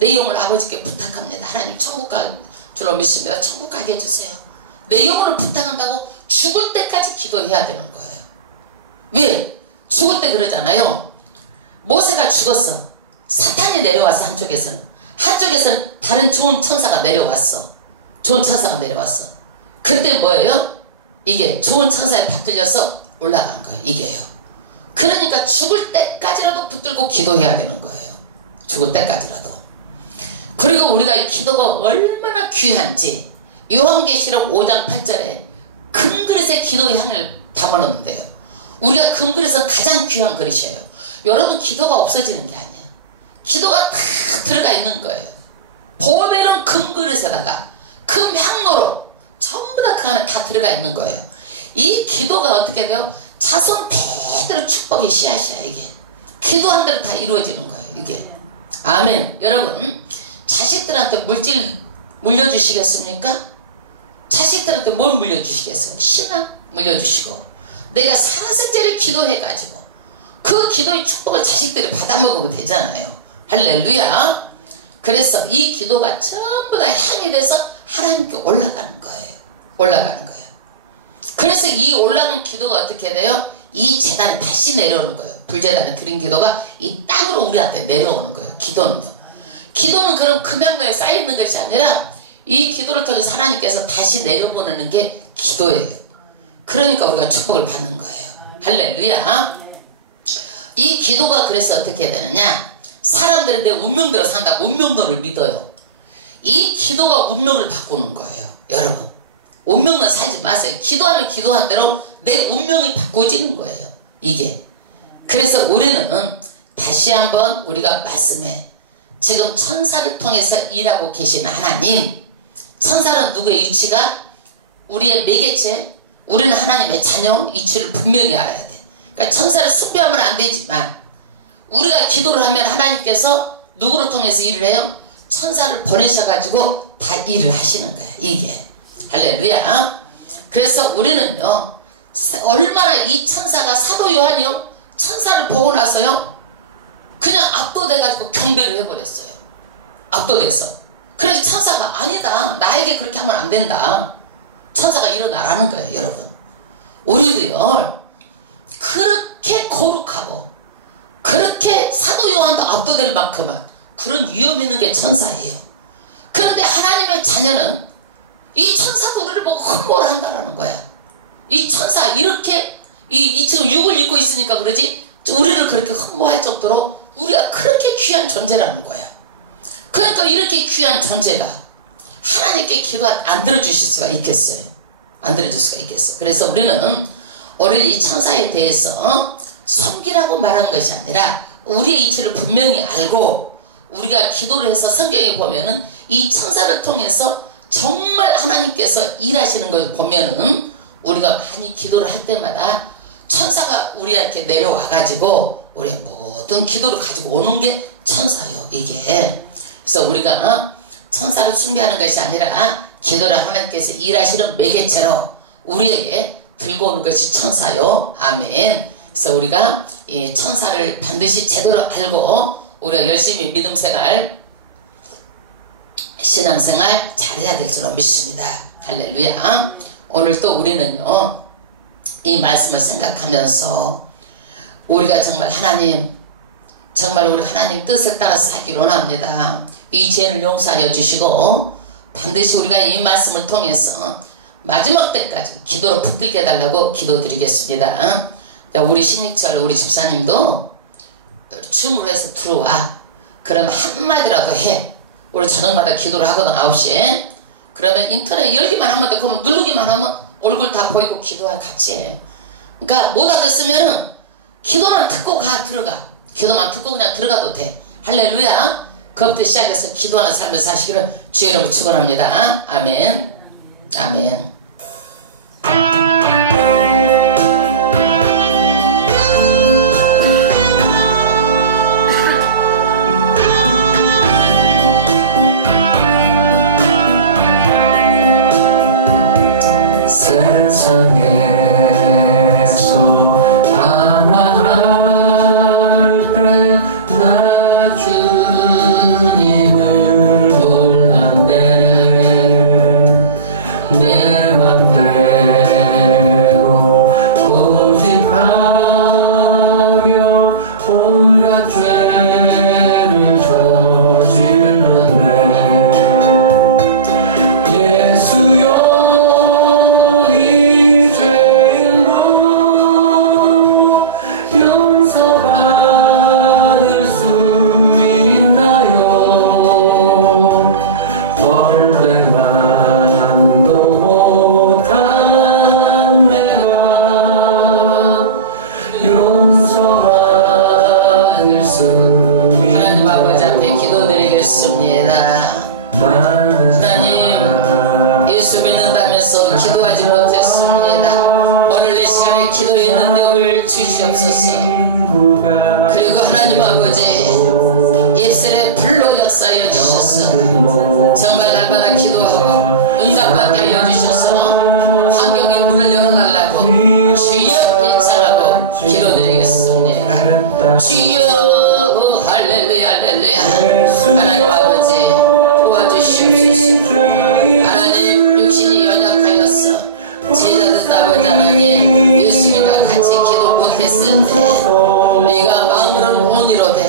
내 영혼을 아버지께 부탁합니다. 하나님 천국 갈 줄로 믿습니다. 천국 가게 해주세요. 내 영혼을 부탁한다고 죽을 때까지 기도해야 되는 거예요. 왜? 죽을 때 그러잖아요. 모세가 죽었어. 사탄이 내려와서 한쪽에서는 다른 좋은 천사가 내려왔어. 좋은 천사가 내려왔어. 그때 뭐예요? 이게 좋은 천사에 받들려서 올라간 거예요. 이게요. 그러니까 죽을 때까지라도 붙들고 기도해야 되는 거예요. 죽을 때까지라도. 그리고 우리가 이 기도가 얼마나 귀한지 요한계시록 5장 8절에 금그릇에 기도의 향을 담아놓는데요. 우리가 금그릇은 가장 귀한 그릇이에요. 여러분, 기도가 없어지는 게 아니야. 기도가 다 들어가 있는 거예요. 보배로운 금그릇에다가 금향로로 전부 다 들어가 있는 거예요. 이 기도가 어떻게 돼요? 자손 대대로 축복의 씨앗이야. 이게 기도한 대로 다 이루어지는 거예요. 이게. 아멘. 여러분, 자식들한테 물질 물려주시겠습니까? 자식들한테 뭘 물려주시겠어요? 신앙 물려주시고, 내가 사사제를 기도해가지고 그 기도의 축복을 자식들이 받아먹으면 되잖아요. 할렐루야. 그래서 이 기도가 전부 다 향이 돼서 하나님께 올라가는 거예요. 올라가는 거예요. 그래서 이 올라가는 기도가 어떻게 돼요? 이 재단에 다시 내려오는 거예요. 불재단에 드린 기도가 이 땅으로 우리한테 내려오는 거예요. 기도는 그런 금양로에 쌓여있는 것이 아니라 이 기도를 통해서 하나님께서 다시 내려보내는 게 기도예요. 그러니까 우리가 축복을 받는 거예요. 할렐루야. 이 기도가 그래서 어떻게 되느냐? 사람들이 내 운명대로 산다. 운명대로 믿어요. 이 기도가 운명을 바꾸는 거예요. 여러분, 운명은 살지 마세요. 기도하면 기도한 대로 내 운명이 바꿔지는 거예요. 이게. 그래서 우리는 다시 한번 우리가 말씀해. 지금 천사를 통해서 일하고 계신 하나님. 천사는 누구의 위치가? 우리의 매개체. 우리는 하나님의 자녀. 이치를 분명히 알아야 돼. 그러니까 천사를 숭배하면 안 되지만 우리가 기도를 하면 하나님께서 누구를 통해서 일을 해요? 천사를 보내셔가지고 다 일을 하시는 거예요. 이게. 할렐루야. 그래서 우리는요, 얼마나 이 천사가 사도 요한이요, 천사를 보고 나서요, 그냥 압도돼가지고 경배를 해버렸어요. 압도됐어. 그래서 천사가 아니다. 나에게 그렇게 하면 안 된다. 천사가 일어나라는 거예요, 여러분. 우리도요, 그렇게 거룩하고, 그렇게 사도 요한도 압도될 만큼은 그런 위험 있는 게 천사예요. 그런데 하나님의 자녀는 이 천사도 우리를 보고 흠모를 한다라는 거야. 이 천사 이렇게 지금 육을 입고 있으니까 그러지 우리를 그렇게 흠모할 정도로 우리가 그렇게 귀한 존재라는 거야. 그러니까 이렇게 귀한 존재가 하나님께 기도 안 들어주실 수가 있겠어요? 안 들어줄 수가 있겠어요? 그래서 우리는 오늘 이 천사에 대해서 섬기라고 말한 것이 아니라 우리의 이치를 분명히 알고 우리가 기도를 해서 성경에 보면은 이 천사를 통해서 정말 하나님께서 일하시는 걸 보면은 우리가 많이 기도를 할 때마다 천사가 우리한테 내려와가지고 우리의 모든 기도를 가지고 오는 게 천사예요. 이게. 그래서 우리가 천사를 숭배하는 것이 아니라 기도를 하나님께서 일하시는 매개체로 우리에게 들고 오는 것이 천사요. 아멘. 그래서 우리가 이 천사를 반드시 제대로 알고 우리가 열심히 믿음생활, 신앙생활 잘해야 될 줄로 믿습니다. 할렐루야. 오늘 또 우리는요, 이 말씀을 생각하면서 우리가 정말 하나님, 정말 우리 하나님 뜻을 따라 살기를 원합니다. 이 죄를 용서하여 주시고 반드시 우리가 이 말씀을 통해서 마지막 때까지 기도로 붙들게 해달라고 기도드리겠습니다. 우리 신익철 우리 집사님도 줌으로 해서 들어와. 그러면 한마디라도 해. 우리 저녁마다 기도를 하거든 9시에. 그러면 인터넷 열기만 하면 돼. 그러면 누르기만 하면 얼굴 다 보이고 기도와 같이 해. 그러니까 못 알아듣으면은 기도만 듣고 들어가. 기도만 듣고 그냥 들어가도 돼. 할렐루야. 그것부터 시작해서 기도하는 삶을 사시기를 주의 이름으로 축원합니다. 아멘. 아멘. 주여 할렐루야 할렐루야. 하나님 아버지 도와주시옵소서. 하나님 육신이 연약하여서 제자들 아버지 하나님 예수님과 같이 기도 못했는데 네가 마음을 온이로되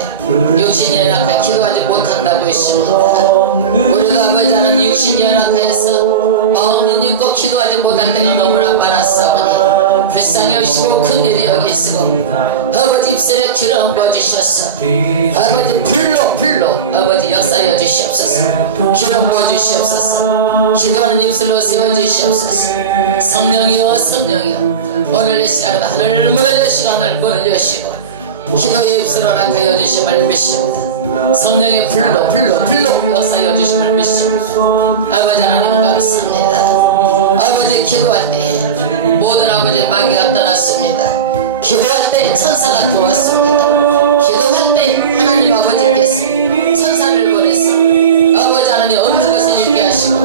육신이 연약해 기도하지 못한다고 했습니다. 우리가 아버지 하나님 육신이 연약해서 마음은 있고 기도하지 못할 때가 너무나 많았사오니 불쌍히 여기시고 큰일이 여기시고 아버지 입술에 기름 부어주셨어. 아버지 불로 아버지 역사하여 주시옵소서. 기름 부어주시옵소서. 기도하는 입술로 세워주시옵소서. 성령이여 오늘 이 시간에 하늘을 멀리 시간을 벌려주시고 기도의 입술로 나가여 주심을 믿습니다. 성령의 불로 역사하여 주심을 믿습니다. 아버지 하나님 감사합니다. 아버지 기도할 때 모든 아버지 마귀가 떠났습니다. 기도할 때 천사가 도왔습니다. 기도할 때 하나님 아버지께서 천사를 보내서 아버지 하나님 어떤 것을 있게 하시고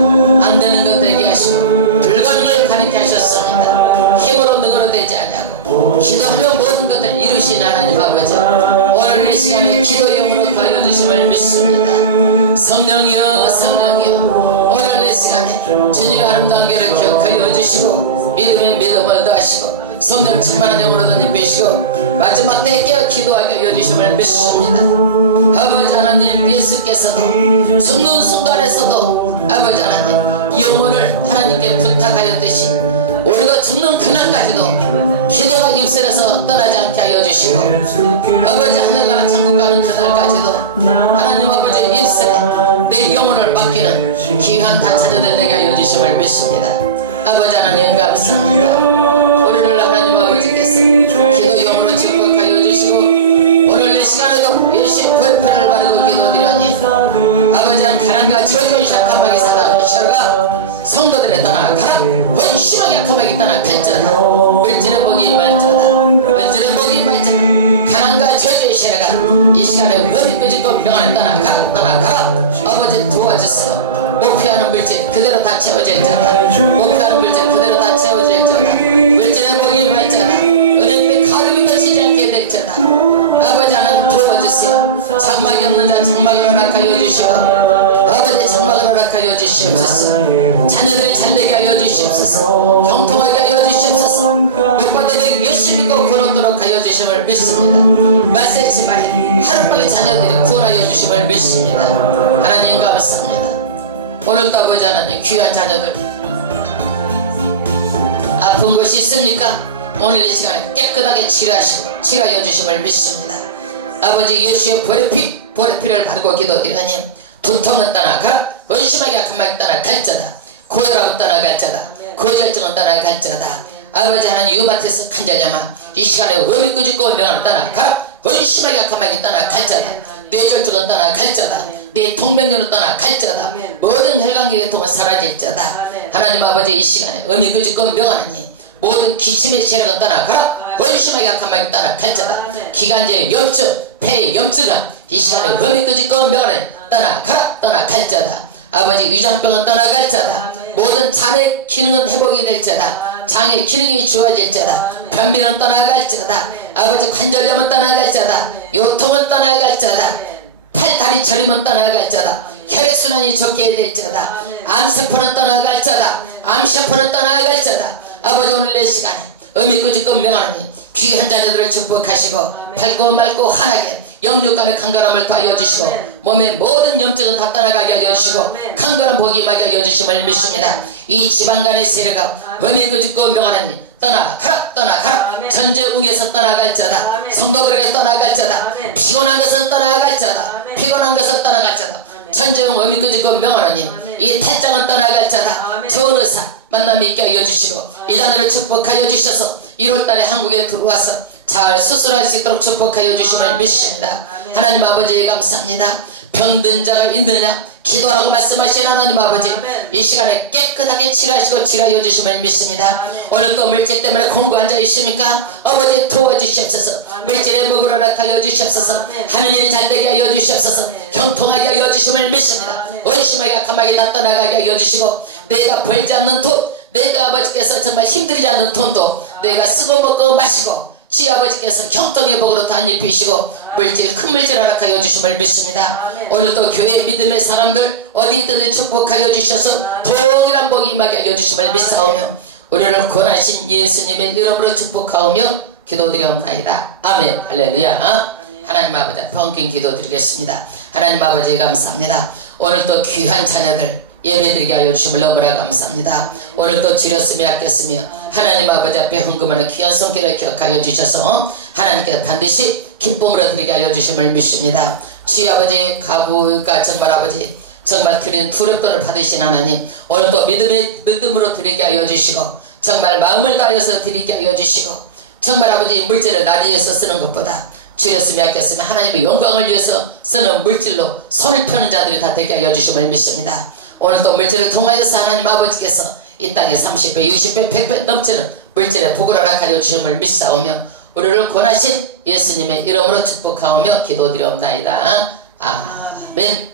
안 되는 것 되게 하시고 불가능을 가르쳐 하셨습니다. 힘으로 능으로 되지 않냐고 기도하며 모든 것을 이루신 하나님 아버지 오늘 이 시간에 기도 영으로 가려주심을 믿습니다. 성령이여 오늘 이 시간에 주님의 아름다운 길을 기억하여 주시고 믿음을 더하시고 성령 충만한 영으로 던지시고 마지막 때에 기도하게 여주심을 믿습니다. 아버지 하나님 예수께서도 죽는 순간에서도 아버지 하나님 영혼을 하나님께 부탁하였듯이 우리가 죽는 그날까지도 기도가 입술에서 떠나지 않게 하여 주시고 아버지 하나가 천국 가는 그날까지도 하나님 아버지 입술에 내 영혼을 맡기는 귀한 단체들을 내게 하여 주심을 믿습니다. 아버지 하나님 감사합니다. 우리를 하나님 아버지께서 기도 영혼을 축복하여 주시고 오늘 이 시간에도 열심히 불편을 가지고 기도드리니 아버지 하나님 가난과 저주를 약하게 살아주시다가 성도들의 떠나 가라 원시로 약하게 떠나 갈지라다 물질의 복이 말자다 가난과 저주의 시야가 이 시간에 어디까지 또 명을 떠나가라 아버지 도와주세요. 목표하는 물질 그대로 다 채워질지어다. 목표하는 물질 그대로 다 채워질지어다. 물질의 복이 말자다. 어린이 가슴이 거치지 않게 될지어다. 아버지 하나님 도와주세요. 장막이 없는 자 장막을 허락하여 주시고 아버지 장막을 허락하여 주시옵소서. 자녀들이 잘되게 하여 주시옵소서. 경통하게 하여 주시옵소서. 목받들이 열심히 꼭 걸어도록 하여 주심을 믿습니다. 말세의 집안에 하루빨리 자녀들이 구원하여 주심을 믿습니다. 하나님 감사합니다. 오늘도 아버지 하나님 귀한 자녀들 아픈 것이 있습니까? 오늘 이 시간에 깨끗하게 치료하시고 치료하여 주심을 믿습니다. 아버지 예수의 보혈피를 가지고 기도드리니 두통은 떠나가 원심하게 약한 말 떠나갈지어다. 고혈압은 떠나갈지어다. 고혈증은 떠나갈지어다. 아버지 하나님 유마트에서 간절야마 이 시간에 의리 꾸짖고 명을 떠나가 원심하게 약한 말이 떠나갈지어다. 뇌졸중은 떠나갈지어다. 내 통병률은 떠나갈지어다. 모든 혈관계 계통은 사라질지어다. 하나님 아버지 이 시간에 의리 꾸짖고 명하니 모든 기침의 시간은 떠나가 원심하게 약한 말이 떠나갈지어다. 기관지의 염증 폐의 염증은 이 시간에 의리 꾸짖고 명하니 떠나갈지어다. 아버지 위장병은 떠나갈지어다. 모든 장의 기능은 회복이 될지어다. 장의 기능이 좋아질지어다. 변비는 떠나갈지어다. 아버지 관절염은 떠나갈지어다. 요통은 떠나갈지어다. 팔다리 저림은 떠나갈지어다. 혈액순환이 좋게 될지어다. 암세포는 떠나갈지어다. 암세포는 떠나갈지어다. 아버지 오늘 내 시간에 의미꾸짖고 명하니 귀한 자녀들을 축복하시고 밝고 맑고 환하게 영육간의 강건함을 더하여주시고 몸의 모든 염증은 다 떠나가게 하여주시고 강건한 복이 임하게 하여주심을 믿습니다. 이 지방간의 세력아 의미꾸짖고 명하니 떠나가라 전제국에서 떠나갈지어다. 성도들에게 떠나갈지어다. 피곤한 것은 떠나갈지어다. 피곤한 것은 떠나갈지어다. 전제국 의미꾸짖고 명하니 이 탈장은 떠나갈지어다. 좋은 의사 만남이 있게 하여주시고 이 자들을 축복하여 주셔서 1월달에 한국에 들어와서 잘 수술할 수 있도록 축복하여 주심을 믿습니다. 하나님 아버지 감사합니다. 병든 자가 있느냐 기도하고 말씀하신 하나님 아버지 이 시간에 깨끗하게 치료하시고 치료하여 주심을 믿습니다. 오늘도 물질 때문에 공부한 자 있습니까? 아버지 도와주시옵소서. 물질의 복으로 나타여 주시옵소서. 하느님 잘되게 하여 주시옵소서. 형통하게 하여 주심을 믿습니다. 원심하게 악함하게 나타나가게 하여 주시고 내가 벌지 않는 돈 내가 아버지께서 정말 힘들지 않는 돈도 내가 쓰고 먹고 마시고 지 아버지께서 형통의 복으로 다 입히시고 물질 큰 물질 허락하여 주심을 믿습니다. 오늘도 교회 믿음의 사람들 어디 있든 축복하여 주셔서 동일한 복이 임하게 하여 주심을 믿사오며 우리를 권하신 예수님의 이름으로 축복하오며 기도드리옵나이다. 아멘. 할렐루야. 하나님 아버지 번긴 기도드리겠습니다. 하나님 아버지 감사합니다. 오늘도 귀한 자녀들 예배드리게 하여 주심을 너무나 감사합니다. 오늘도 지렸으며 아꼈으며 하나님 아버지 앞에 헌금하는 귀한 손길을 기억하여 주셔서 하나님께 반드시 기쁨으로 드리게 하여 주심을 믿습니다. 주의 아버지 가부가 정말 아버지 정말 드리는 두렵도를 받으신 하나님 오늘도 믿음으로 드리게 하여 주시고 정말 마음을 다해서 드리게 하여 주시고 정말 아버지 물질을 나뉘어서 쓰는 것보다 주였으며 아꼈으며 하나님의 영광을 위해서 쓰는 물질로 손을 펴는 자들이 다 되게 하여 주심을 믿습니다. 오늘도 물질을 통하여서 하나님 아버지께서 이 땅에 30배, 60배, 100배 넘치는 물질의 복을 허락하여 주심을 믿사오며 우리를 권하신 예수님의 이름으로 축복하오며 기도드리옵나이다. 아멘.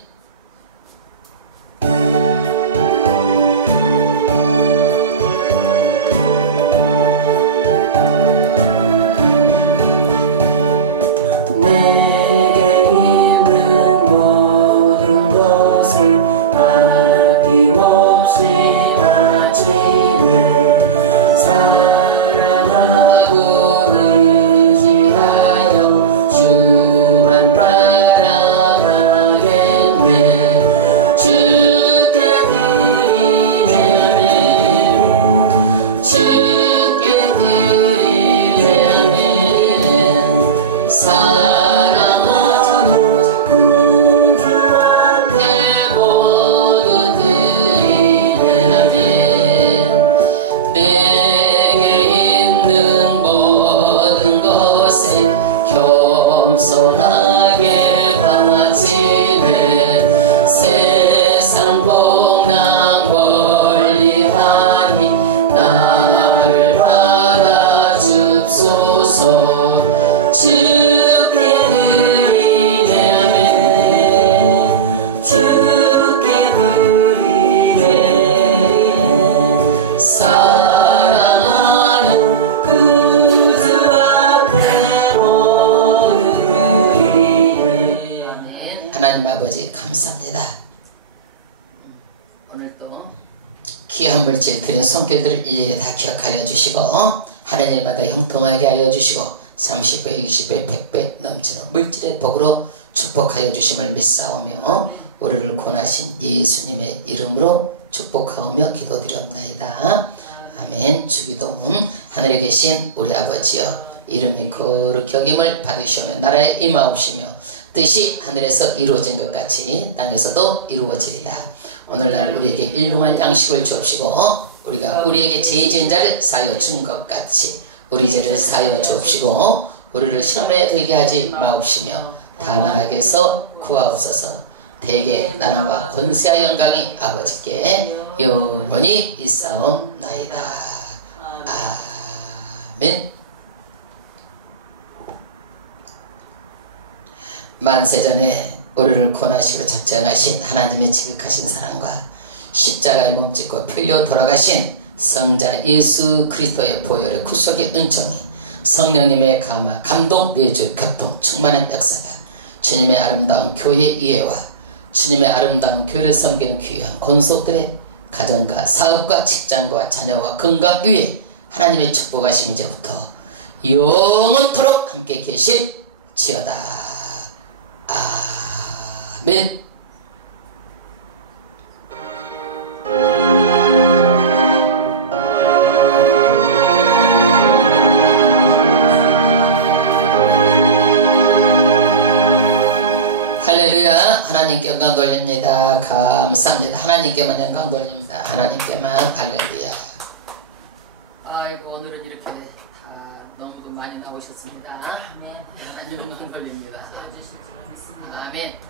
하나님마다 형통하게 하여 주시고 30배, 60배, 100배 넘치는 물질의 복으로 축복하여 주심을 믿사오며 우리를 권하신 예수님의 이름으로 축복하오며 기도드렸나이다. 아멘. 주기도문. 하늘에 계신 우리 아버지여 이름이 거룩히 여김을 받으시오며 나라에 임하옵시며 뜻이 하늘에서 이루어진 것 같이 땅에서도 이루어지리다. 오늘날 우리에게 일용할 양식을 주옵시고 우리가 우리에게 죄 지은 자를 사하여 준 것 같이 우리 죄를 사하여 주옵시고 우리를 시험에 들게 하지 마옵시며 다만 악에서 구하옵소서. 대개 나라와 권세와 영광이 아버지께 영원히 있사옵나이다. 아멘. 만세전에 우리를 권하시고 작정하신 하나님의 지극하신 사랑과 십자가에 몸짓고 풀려 돌아가신 성자 예수 그리스도의 보혈의 구속의 은총이 성령님의 감화, 감동, 내주, 교통, 충만한 역사가 주님의 아름다운 교회 이해와 주님의 아름다운 교회를 섬기는 귀한 권속들의 가정과 사업과 직장과 자녀와 건강 위에 하나님의 축복하심 이제부터 영원토록 함께 계실지어다. 아멘. 영광 돌립니다. 감사합니다. 하나님께만 영광 돌립니다. 하나님께만. 할렐루야. 아이고 오늘은 이렇게 다 너무도 많이 나오셨습니다. 아멘. 하나님 영광 돌립니다. 세워주실 줄 믿습니다. 아멘.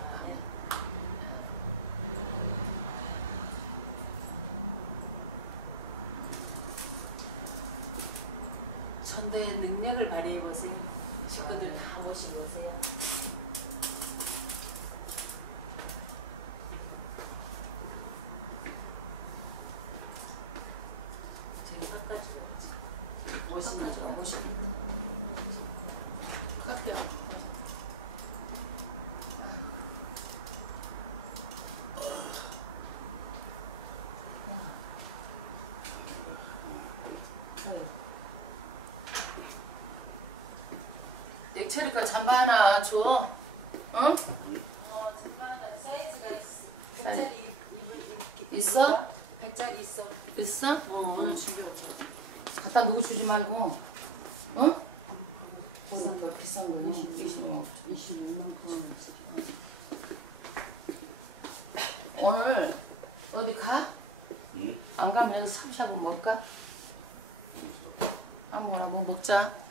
천도의 능력을 발휘해 보세요. 식구들 다 모시고 오세요. 모십니다. 카페야. 체리가 잠바 하나 줘. 응? 잠바 하나 사이즈가 있어. 사이즈. 100짜리 있어? 100짜리 있어. 있어? 오늘 준비했어. 갖다 누구 주지 말고. 응? 비싼 거 비싼 거요. 26만 원. 오늘 어디 가? 안 가면 여기 샤브샤브 먹을까? 아무거나 뭐 먹자.